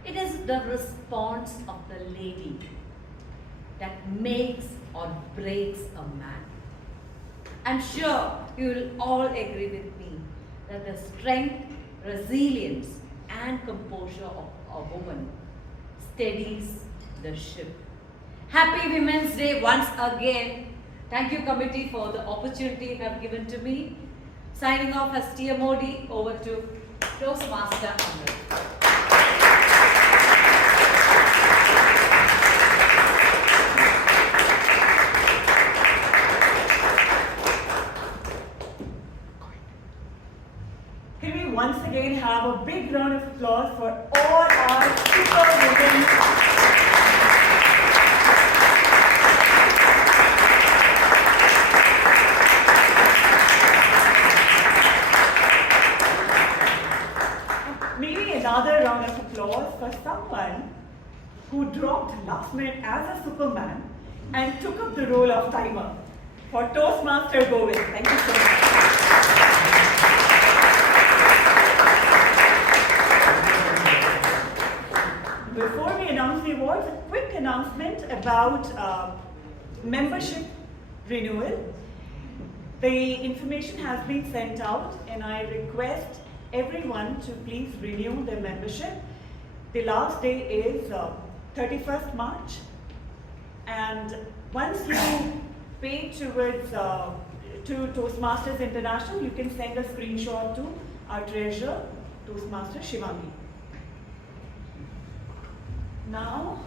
it is the response of the lady that makes or breaks a man. I'm sure you will all agree with me that the strength, resilience, and composure of a woman steadies the ship. Happy Women's Day once again. Thank you, committee, for the opportunity you have given to me. Signing off as TMOD, over to Toastmaster Amrith. Can we once again have a big round of applause for all our super women? Maybe another round of applause for someone who dropped last minute as a superman and took up the role of timer, for Toastmaster Govind. Thank you so much. Before we announce the awards, a quick announcement about membership renewal. The information has been sent out and I request everyone to please renew their membership. The last day is 31st March, and once you pay towards to Toastmasters International, you can send a screenshot to our treasurer, Toastmaster Shivangi. Now,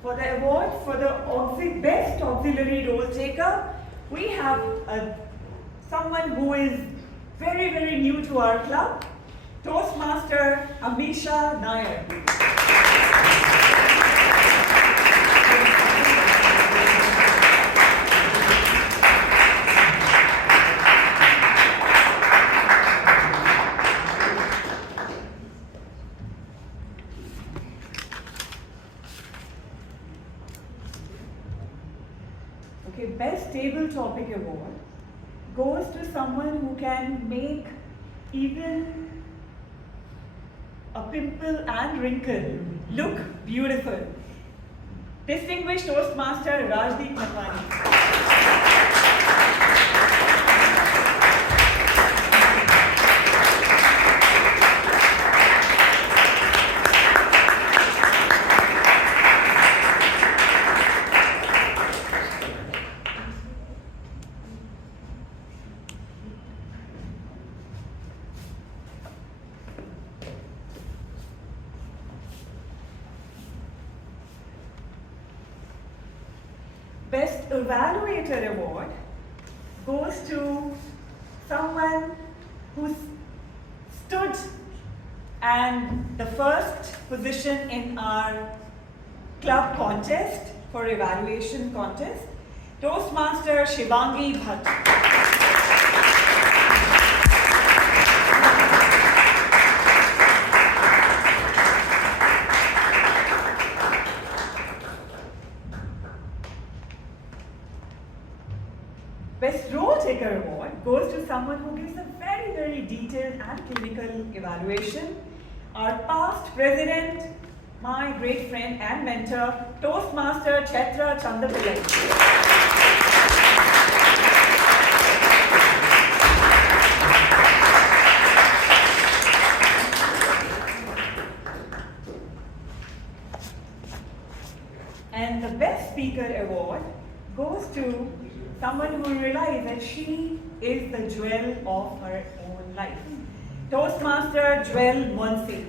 for the award for the best auxiliary role taker, we have someone who is very new to our club, Toastmaster Amisha Nahar. Okay, Best Table Topic Award goes to someone who can make even a pimple and wrinkle look beautiful. Distinguished Toastmaster Rajdeep Manwani. Best Evaluator Award goes to someone who stood and the first position in our club contest for evaluation contest, Toastmaster Shivangi Bhatt. Best Role Taker Award goes to someone who gives a very, very detailed and clinical evaluation. Our past president, my great friend and mentor, Toastmaster Chaitra Chandapillai. And the Best Speaker Award goes to someone who realized that she is the jewel of her own life. Toastmaster Moncy.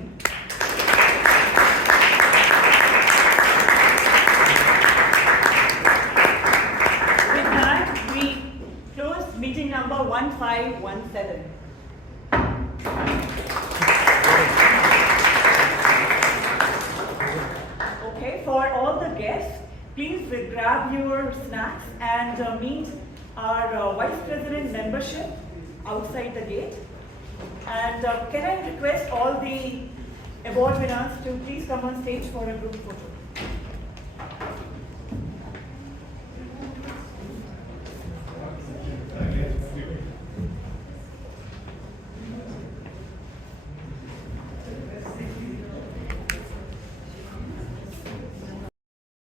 With that, we close meeting number 1517. Okay, for all the guests, please grab your snacks and meet our Vice President membership outside the gate. And can I request all the award winners to please come on stage for a group photo?